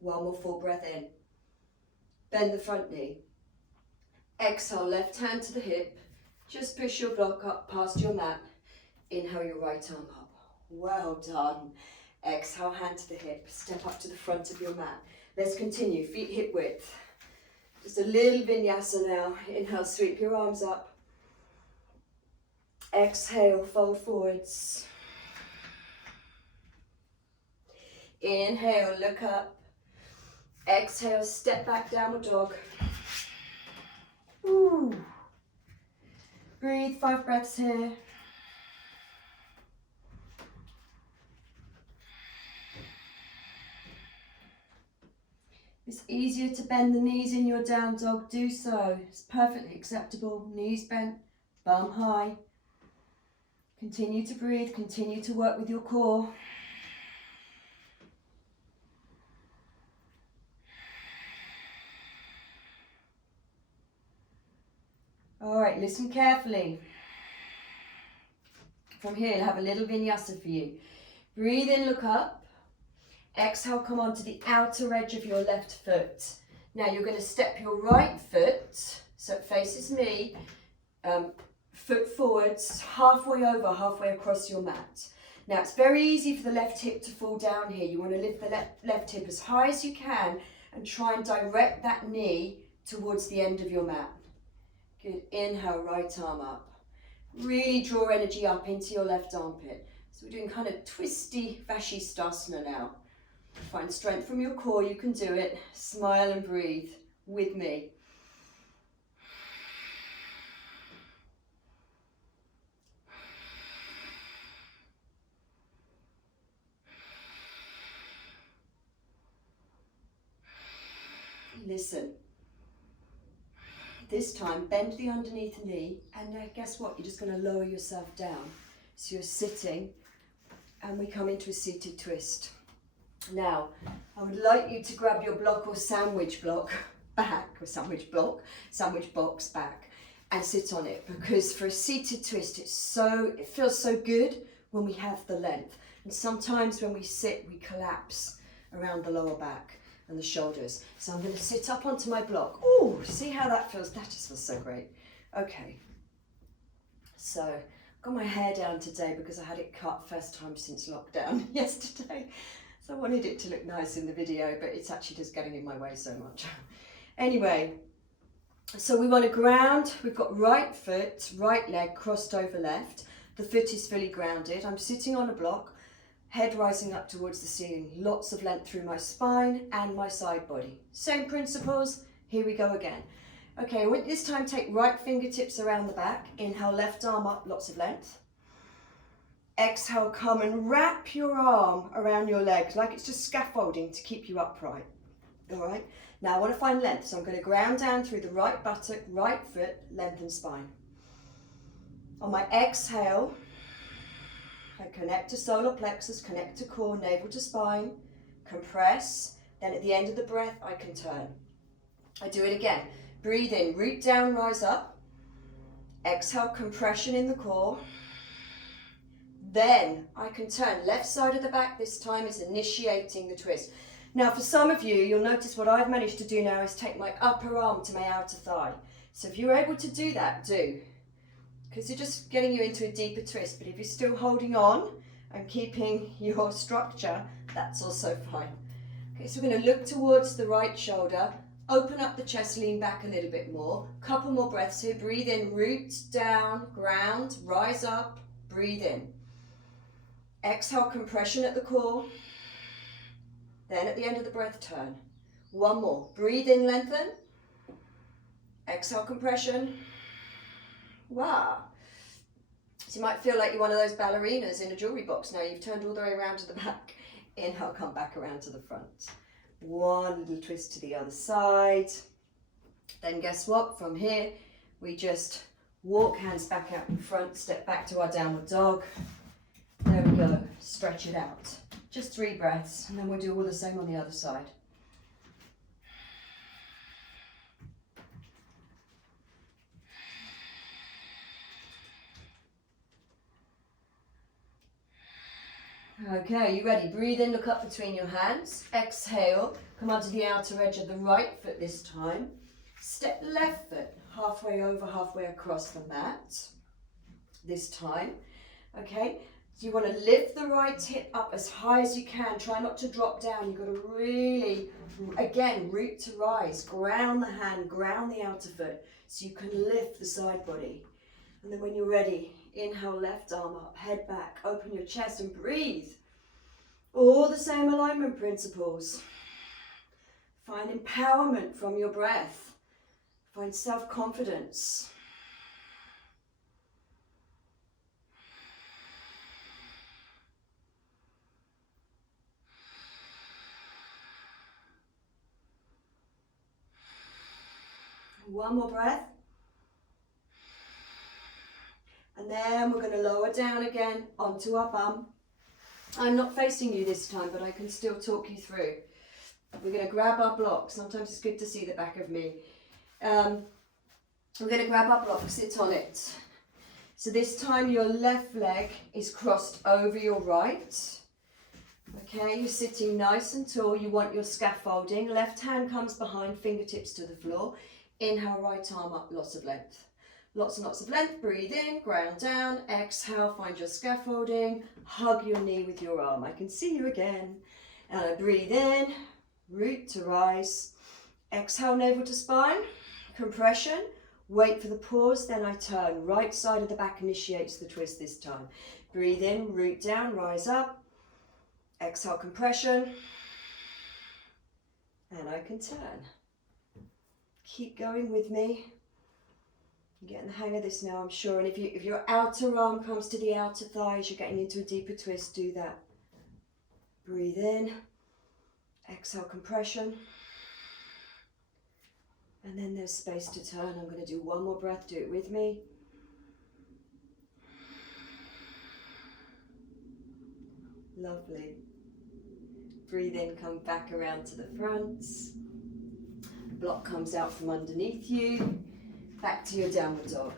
One more full breath in. Bend the front knee. Exhale, left hand to the hip. Just push your block up past your mat. Inhale your right arm up. Well done. Exhale, hand to the hip. Step up to the front of your mat. Let's continue, feet hip width. Just a little vinyasa now. Inhale, sweep your arms up. Exhale, fold forwards. Inhale, look up. Exhale, step back, downward dog. Ooh. Breathe, 5 breaths here. If it's easier to bend the knees in your down dog, do so. It's perfectly acceptable. Knees bent, bum high. Continue to breathe, continue to work with your core. All right, listen carefully. From here, I'll have a little vinyasa for you. Breathe in, look up. Exhale, come onto the outer edge of your left foot. Now you're going to step your right foot, so it faces me, foot forwards, halfway over, halfway across your mat. Now it's very easy for the left hip to fall down here. You want to lift the left hip as high as you can and try and direct that knee towards the end of your mat. Good, inhale, right arm up. Really draw energy up into your left armpit. So we're doing kind of twisty Vashisthasana now. Find strength from your core, you can do it. Smile and breathe with me. Listen. This time, bend the underneath knee, and guess what? You're just going to lower yourself down. So you're sitting, and we come into a seated twist. Now, I would like you to grab your block or sandwich block back, or sandwich box back, and sit on it, because for a seated twist, it feels so good when we have the length. And sometimes when we sit, we collapse around the lower back and the shoulders. So I'm going to sit up onto my block. Ooh, see how that feels? That just feels so great. Okay. So I've got my hair down today because I had it cut first time since lockdown yesterday. So I wanted it to look nice in the video, but it's actually just getting in my way so much. Anyway, so we want to ground. We've got right foot, right leg crossed over left. The foot is fully grounded. I'm sitting on a block. Head rising up towards the ceiling, lots of length through my spine and my side body. Same principles, here we go again. Okay, this time take right fingertips around the back. Inhale, left arm up, lots of length. Exhale, come and wrap your arm around your legs like it's just scaffolding to keep you upright. All right, now I want to find length, so I'm going to ground down through the right buttock, right foot, lengthen spine. On my exhale, I connect to solar plexus, connect to core, navel to spine, compress, then at the end of the breath, I can turn. I do it again. Breathe in, root down, rise up. Exhale, compression in the core. Then I can turn. Left side of the back this time is initiating the twist. Now for some of you, you'll notice what I've managed to do now is take my upper arm to my outer thigh. So if you're able to do that, do. Because you're just getting you into a deeper twist. But if you're still holding on and keeping your structure, that's also fine. Okay, so we're going to look towards the right shoulder. Open up the chest, lean back a little bit more. Couple more breaths here. Breathe in, root down, ground, rise up, breathe in. Exhale, compression at the core. Then at the end of the breath, turn. One more. Breathe in, lengthen. Exhale, compression. Wow. So you might feel like you're one of those ballerinas in a jewelry box now. You've turned all the way around to the back. Inhale, come back around to the front. One little twist to the other side. Then guess what? From here, we just walk hands back out in front, step back to our downward dog. There we go. Stretch it out. Just 3 breaths, and then we'll do all the same on the other side. Okay, you ready? Breathe in, look up between your hands. Exhale, come onto the outer edge of the right foot this time. Step left foot halfway over, halfway across the mat this time. Okay, so you want to lift the right hip up as high as you can. Try not to drop down. You've got to really, again, root to rise. Ground the hand, ground the outer foot so you can lift the side body. And then when you're ready, inhale, left arm up, head back, open your chest and breathe. All the same alignment principles. Find empowerment from your breath. Find self-confidence. One more breath. And then we're going to lower down again onto our bum. I'm not facing you this time, but I can still talk you through. We're going to grab our block. Sometimes it's good to see the back of me. We're going to grab our block, sit on it. So this time your left leg is crossed over your right. Okay, you're sitting nice and tall. You want your scaffolding. Left hand comes behind, fingertips to the floor. Inhale, right arm up, lots of length. Lots and lots of length. Breathe in, ground down. Exhale, find your scaffolding. Hug your knee with your arm. I can see you again. Breathe in, root to rise. Exhale, navel to spine. Compression. Wait for the pause, then I turn. Right side of the back initiates the twist this time. Breathe in, root down, rise up. Exhale, compression. And I can turn. Keep going with me. You're getting the hang of this now, I'm sure. And if your outer arm comes to the outer thighs, you're getting into a deeper twist, do that. Breathe in. Exhale, compression. And then there's space to turn. I'm going to do one more breath. Do it with me. Lovely. Breathe in, come back around to the front. Block comes out from underneath you. Back to your downward dog.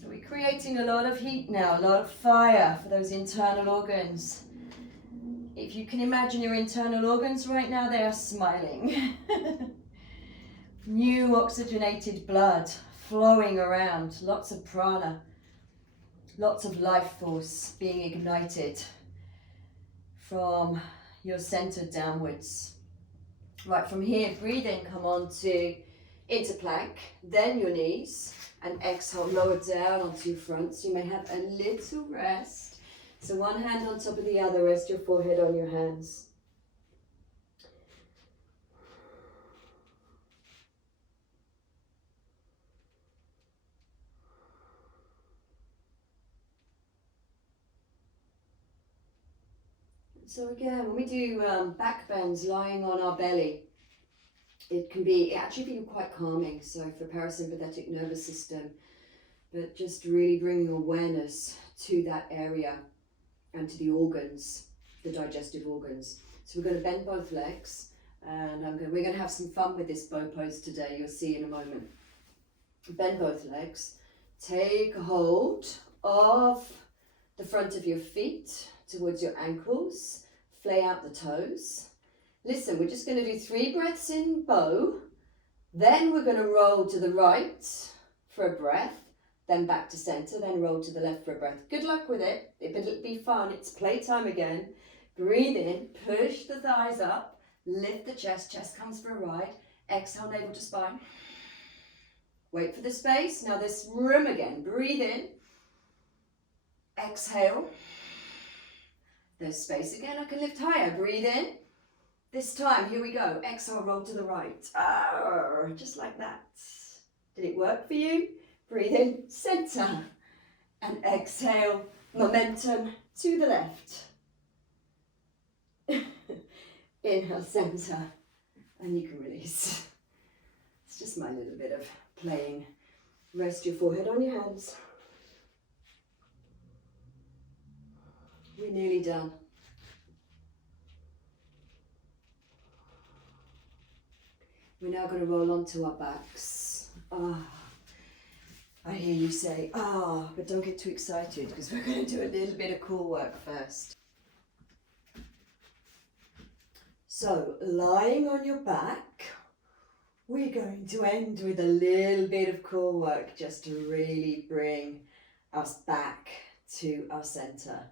So we're creating a lot of heat now, a lot of fire for those internal organs. If you can imagine your internal organs right now, they are smiling. New oxygenated blood flowing around, lots of prana, lots of life force being ignited from your center downwards. Right, from here, breathe in, come on to into plank, then your knees, and exhale, lower down onto your front. So you may have a little rest. So one hand on top of the other, rest your forehead on your hands. So again, when we do back bends lying on our belly, it can be, it actually feel quite calming. So for parasympathetic nervous system, but just really bringing awareness to that area and to the organs, the digestive organs. So we're going to bend both legs, and we're going to have some fun with this bow pose today. You'll see in a moment. Bend both legs. Take a hold of the front of your feet towards your ankles. Flay out the toes. Listen, we're just going to do 3 breaths in bow. Then we're going to roll to the right for a breath. Then back to center. Then roll to the left for a breath. Good luck with it. It'll be fun. It's playtime again. Breathe in. Push the thighs up. Lift the chest. Chest comes for a ride. Exhale, navel to spine. Wait for the space. Now this room again. Breathe in. Exhale. There's space again. I can lift higher. Breathe in. This time, here we go. Exhale, roll to the right. Just like that. Did it work for you? Breathe in, center. And exhale, momentum to the left. Inhale, center. And you can release. It's just my little bit of playing. Rest your forehead on your hands. We're nearly done. We're now going to roll onto our backs. I hear you say, but don't get too excited because we're going to do a little bit of core work first. So, lying on your back, we're going to end with a little bit of core work just to really bring us back to our center.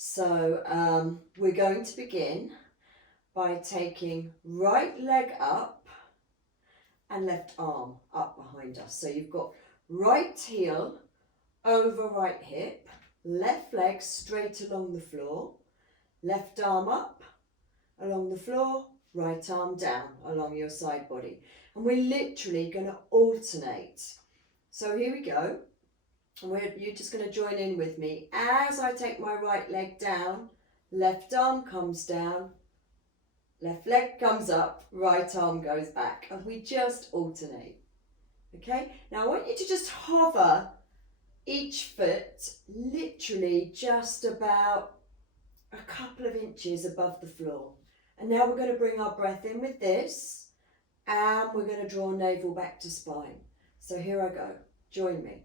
So, we're going to begin by taking right leg up and left arm up behind us. So you've got right heel over right hip, left leg straight along the floor, left arm up along the floor, right arm down along your side body. And we're literally going to alternate. So here we go. You're just going to join in with me. As I take my right leg down, left arm comes down, left leg comes up, right arm goes back, and we just alternate. Okay, now I want you to just hover each foot literally just about a couple of inches above the floor. And now we're going to bring our breath in with this, and we're going to draw navel back to spine. So here I go, join me.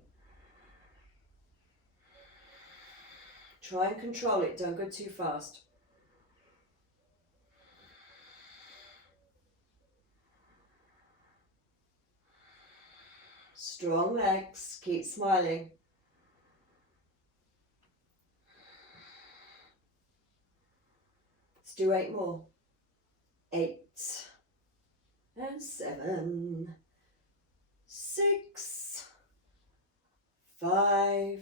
Try and control it, don't go too fast. Strong legs, keep smiling. Let's do 8 more. 8 and 7, 6, 5,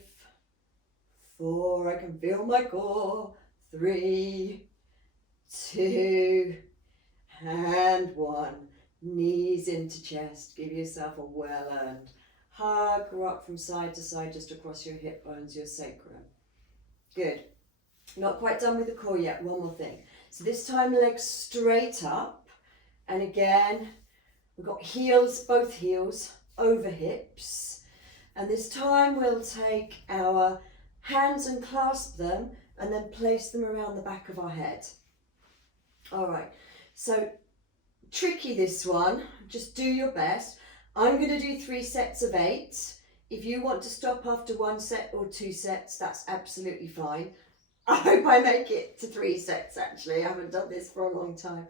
4, I can feel my core, 3, 2, and 1. Knees into chest, give yourself a well-earned hug, rock from side to side just across your hip bones, your sacrum. Good. Not quite done with the core yet, one more thing. So this time legs straight up, and again we've got heels, both heels over hips, and this time we'll take our hands and clasp them and then place them around the back of our head. All right, so tricky this one, just do your best. I'm going to do 3 sets of 8. If you want to stop after 1 set or 2 sets, that's absolutely fine. I hope I make it to 3 sets actually. I haven't done this for a long time.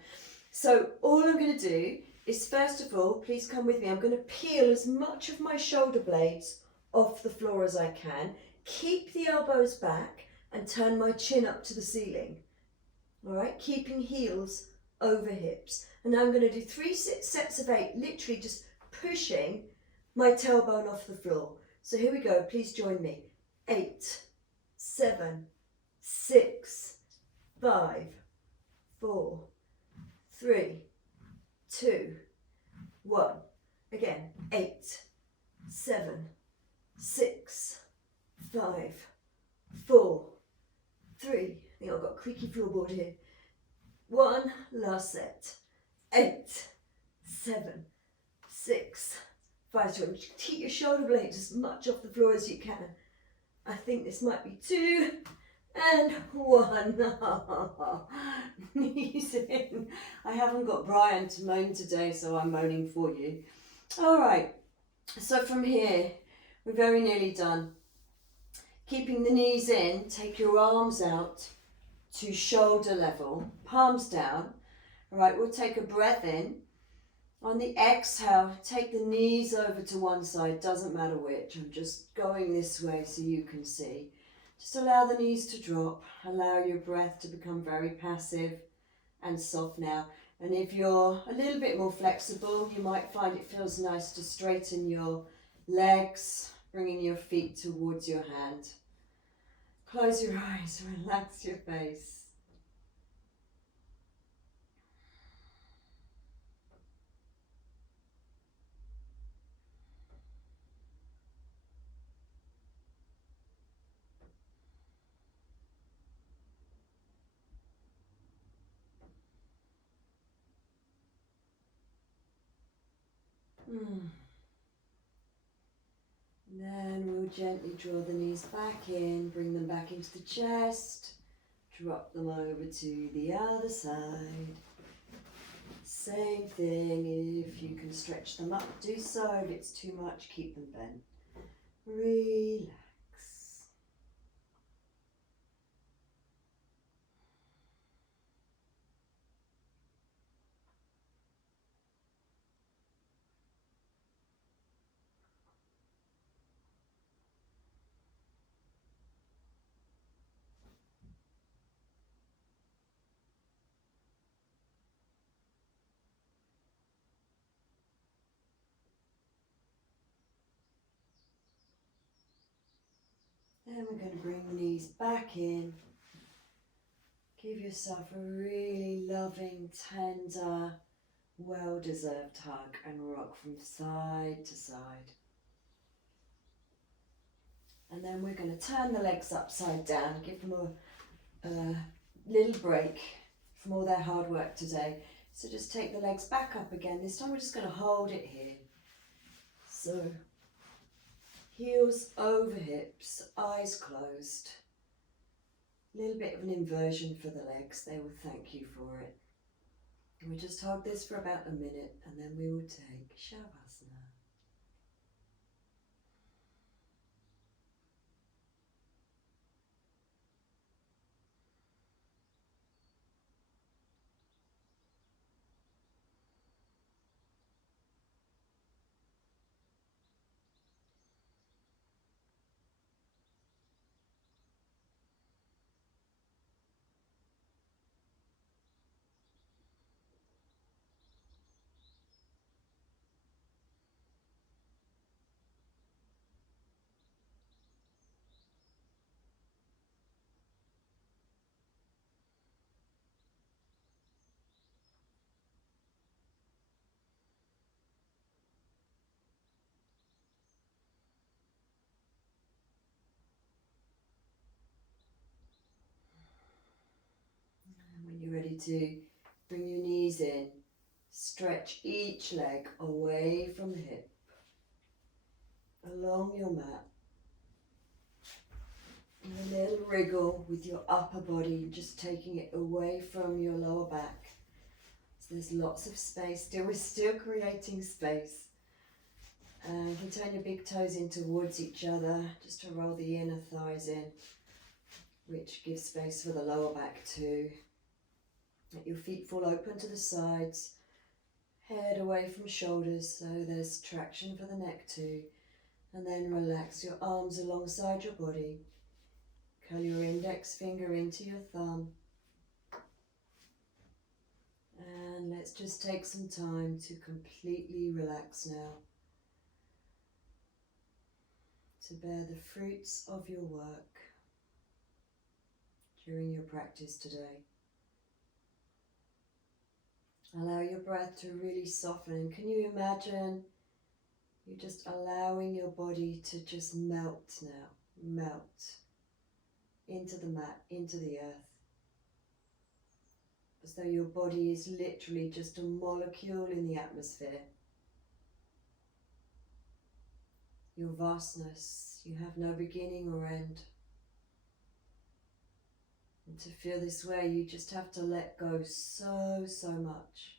So all I'm going to do is, first of all, please come with me. I'm going to peel as much of my shoulder blades off the floor as I can. Keep the elbows back and turn my chin up to the ceiling. All right, keeping heels over hips. And now I'm going to do 3 sets of 8, literally just pushing my tailbone off the floor. So here we go, please join me. 8, 7, 6, 5, 4, 3, 2, 1. Again, 8, 7, 6, 5, 4, 3, think I've got a creaky floorboard here. 1, last set. 8, 7, 6, 5. So keep your shoulder blades as much off the floor as you can. I think this might be 2 and 1. Knees in. I haven't got Brian to moan today, so I'm moaning for you. All right, so from here, we're very nearly done. Keeping the knees in, take your arms out to shoulder level, palms down. All right, we'll take a breath in. On the exhale, take the knees over to one side, doesn't matter which. I'm just going this way so you can see. Just allow the knees to drop. Allow your breath to become very passive and soft now. And if you're a little bit more flexible, you might find it feels nice to straighten your legs, bringing your feet towards your hand. Close your eyes, relax your face. Then we'll gently draw the knees back in, bring them back into the chest, drop them over to the other side. Same thing, if you can stretch them up, do so. If it's too much, keep them bent. Relax. Then we're going to bring the knees back in. Give yourself a really loving, tender, well-deserved hug and rock from side to side. And then we're going to turn the legs upside down, give them a little break from all their hard work today. So just take the legs back up again. This time we're just going to hold it here. So heels over hips, eyes closed. A little bit of an inversion for the legs, they will thank you for it. And we just hold this for about a minute and then we will take Shavasana. And when you're ready to bring your knees in, stretch each leg away from the hip, along your mat. And a little wriggle with your upper body, just taking it away from your lower back. So there's lots of space, we're still creating space. And you can turn your big toes in towards each other, just to roll the inner thighs in, which gives space for the lower back too. Let your feet fall open to the sides, head away from shoulders, so there's traction for the neck too. And then relax your arms alongside your body. Curl your index finger into your thumb. And let's just take some time to completely relax now. To bear the fruits of your work during your practice today. Allow your breath to really soften. Can you imagine you just allowing your body to just melt now, melt into the mat, into the earth. as though your body is literally just a molecule in the atmosphere. Your vastness, you have no beginning or end. And to feel this way, you just have to let go so much.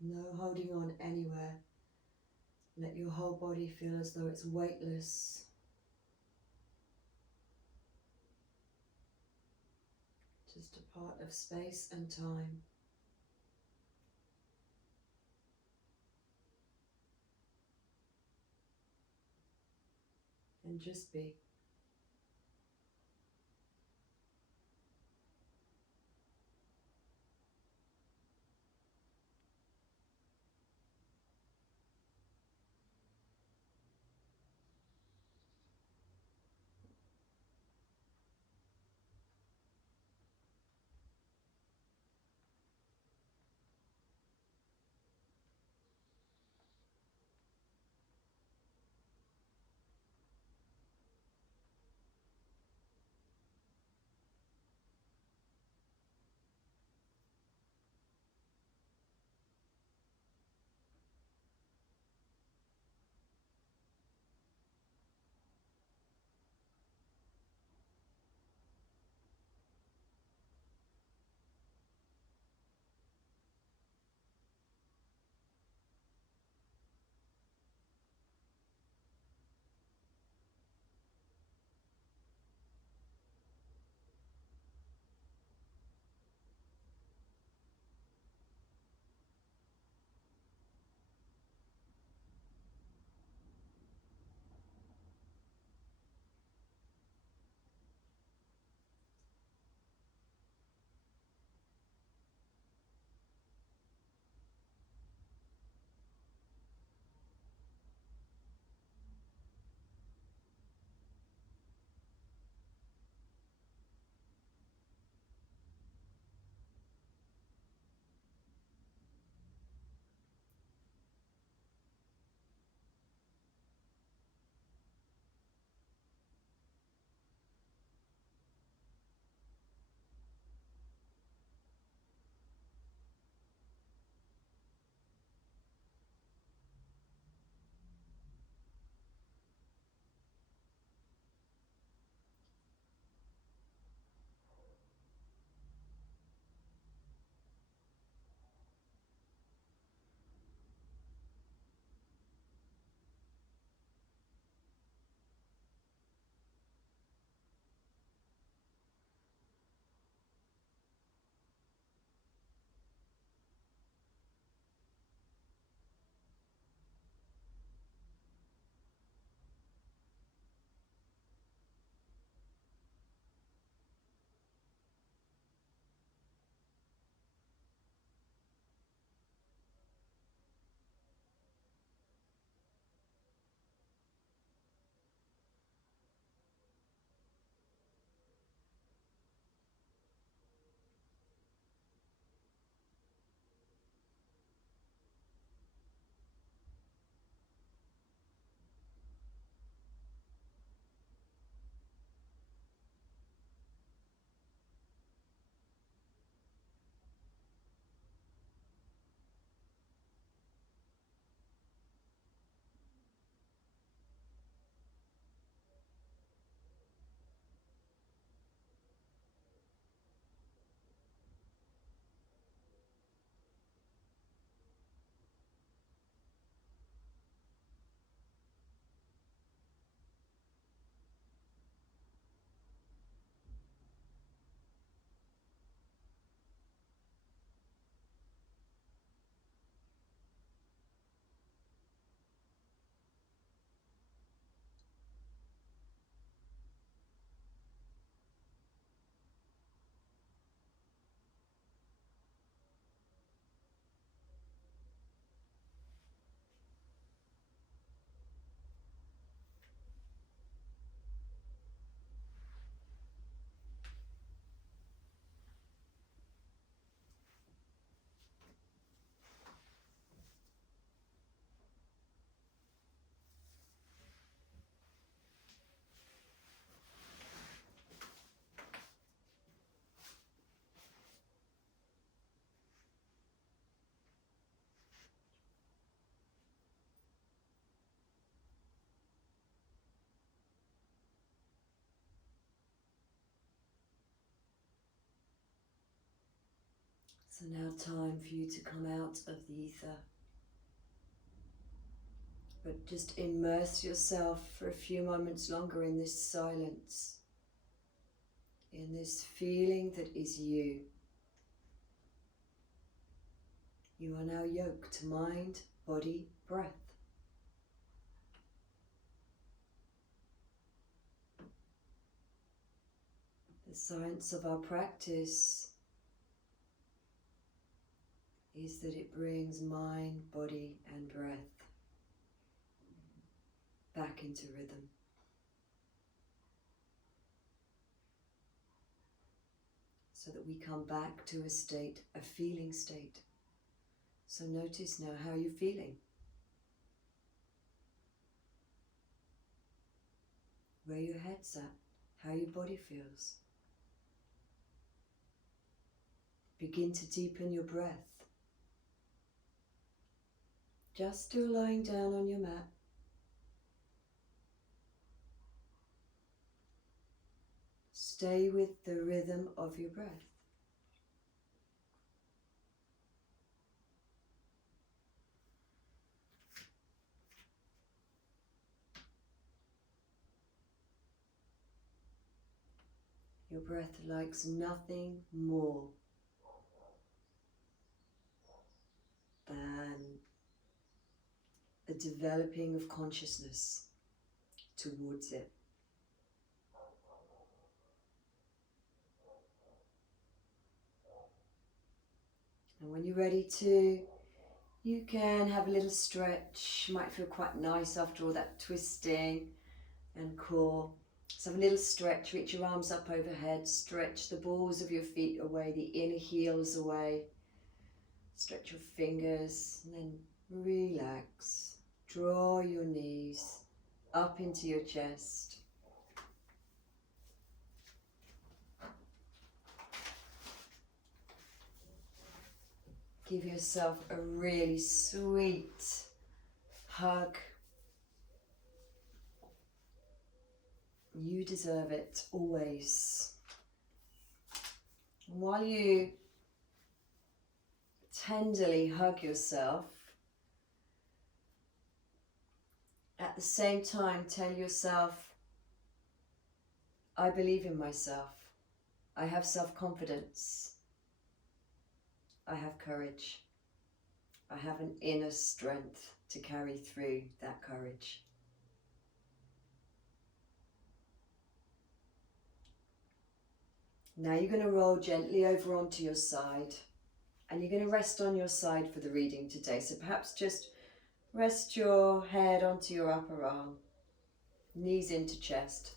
No holding on anywhere. Let your whole body feel as though it's weightless. Just a part of space and time. And just be. So now time for you to come out of the ether. But just immerse yourself for a few moments longer in this silence, in this feeling that is you. You are now yoked to mind, body, breath. The science of our practice is that it brings mind, body, and breath back into rhythm. So that we come back to a state, a feeling state. So notice now how you're feeling. Where your head's at, how your body feels. Begin to deepen your breath. Just still lying down on your mat. Stay with the rhythm of your breath. Your breath likes nothing more than a developing of consciousness towards it. And when you're ready to, you can have a little stretch. Might feel quite nice after all that twisting and core. So have a little stretch, reach your arms up overhead, stretch the balls of your feet away, the inner heels away. Stretch your fingers and then relax. Draw your knees up into your chest. Give yourself a really sweet hug. You deserve it, always. And while you tenderly hug yourself, at the same time tell yourself, I believe in myself. I have self-confidence. I have courage. I have an inner strength to carry through that courage. Now you're going to roll gently over onto your side, and you're going to rest on your side for the reading today. So perhaps just rest your head onto your upper arm, knees into chest.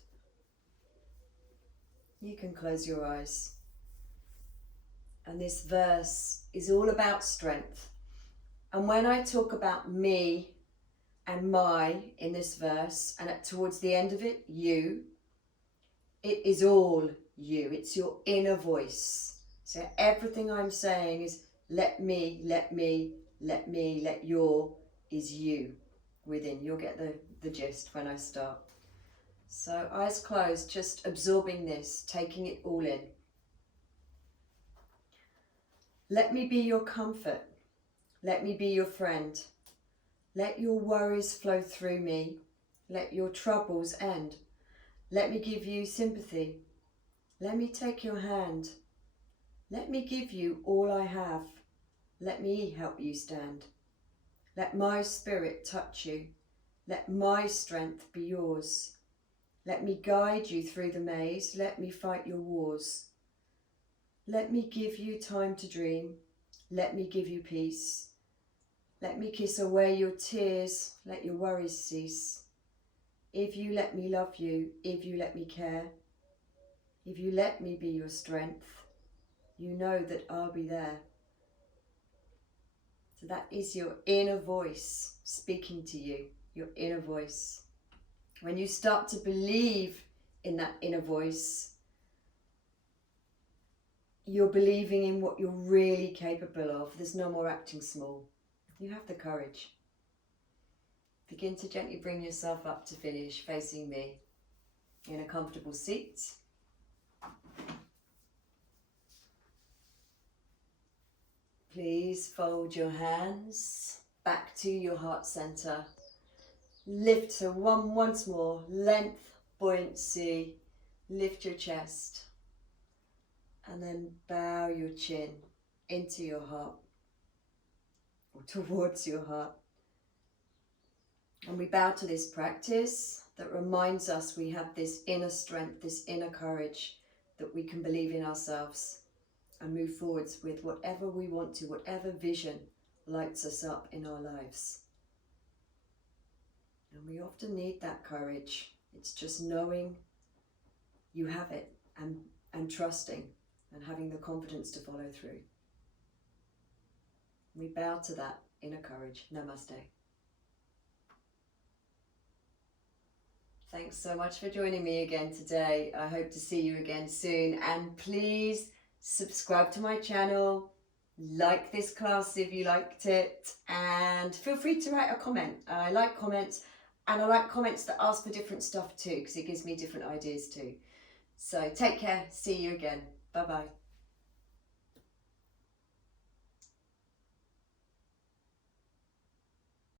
You can close your eyes. And this verse is all about strength. And when I talk about me and my in this verse, and towards the end of it, you, it is all you. It's your inner voice. So everything I'm saying is let me, let me, let me, let your is you within. You'll get the gist when I start. So eyes closed, just absorbing this, taking it all in. Let me be your comfort. Let me be your friend. Let your worries flow through me. Let your troubles end. Let me give you sympathy. Let me take your hand. Let me give you all I have. Let me help you stand. Let my spirit touch you. Let my strength be yours. Let me guide you through the maze. Let me fight your wars. Let me give you time to dream. Let me give you peace. Let me kiss away your tears. Let your worries cease. If you let me love you, if you let me care, if you let me be your strength, you know that I'll be there. So that is your inner voice speaking to you, your inner voice. When you start to believe in that inner voice, you're believing in what you're really capable of. There's no more acting small. You have the courage. Begin to gently bring yourself up to finish, facing me in a comfortable seat. Please fold your hands back to your heart center. Lift to once more, length, buoyancy, lift your chest, and then bow your chin into your heart, or towards your heart. And we bow to this practice that reminds us we have this inner strength, this inner courage, that we can believe in ourselves and move forwards with whatever we want to, whatever vision lights us up in our lives. And we often need that courage. It's just knowing you have it and trusting and having the confidence to follow through. We bow to that inner courage. Namaste. Thanks so much for joining me again today. I hope to see you again soon. And please subscribe to my channel, like this class if you liked it, and feel free to write a comment. I like comments, and I like comments that ask for different stuff too, because it gives me different ideas too. So take care. See you again. Bye bye.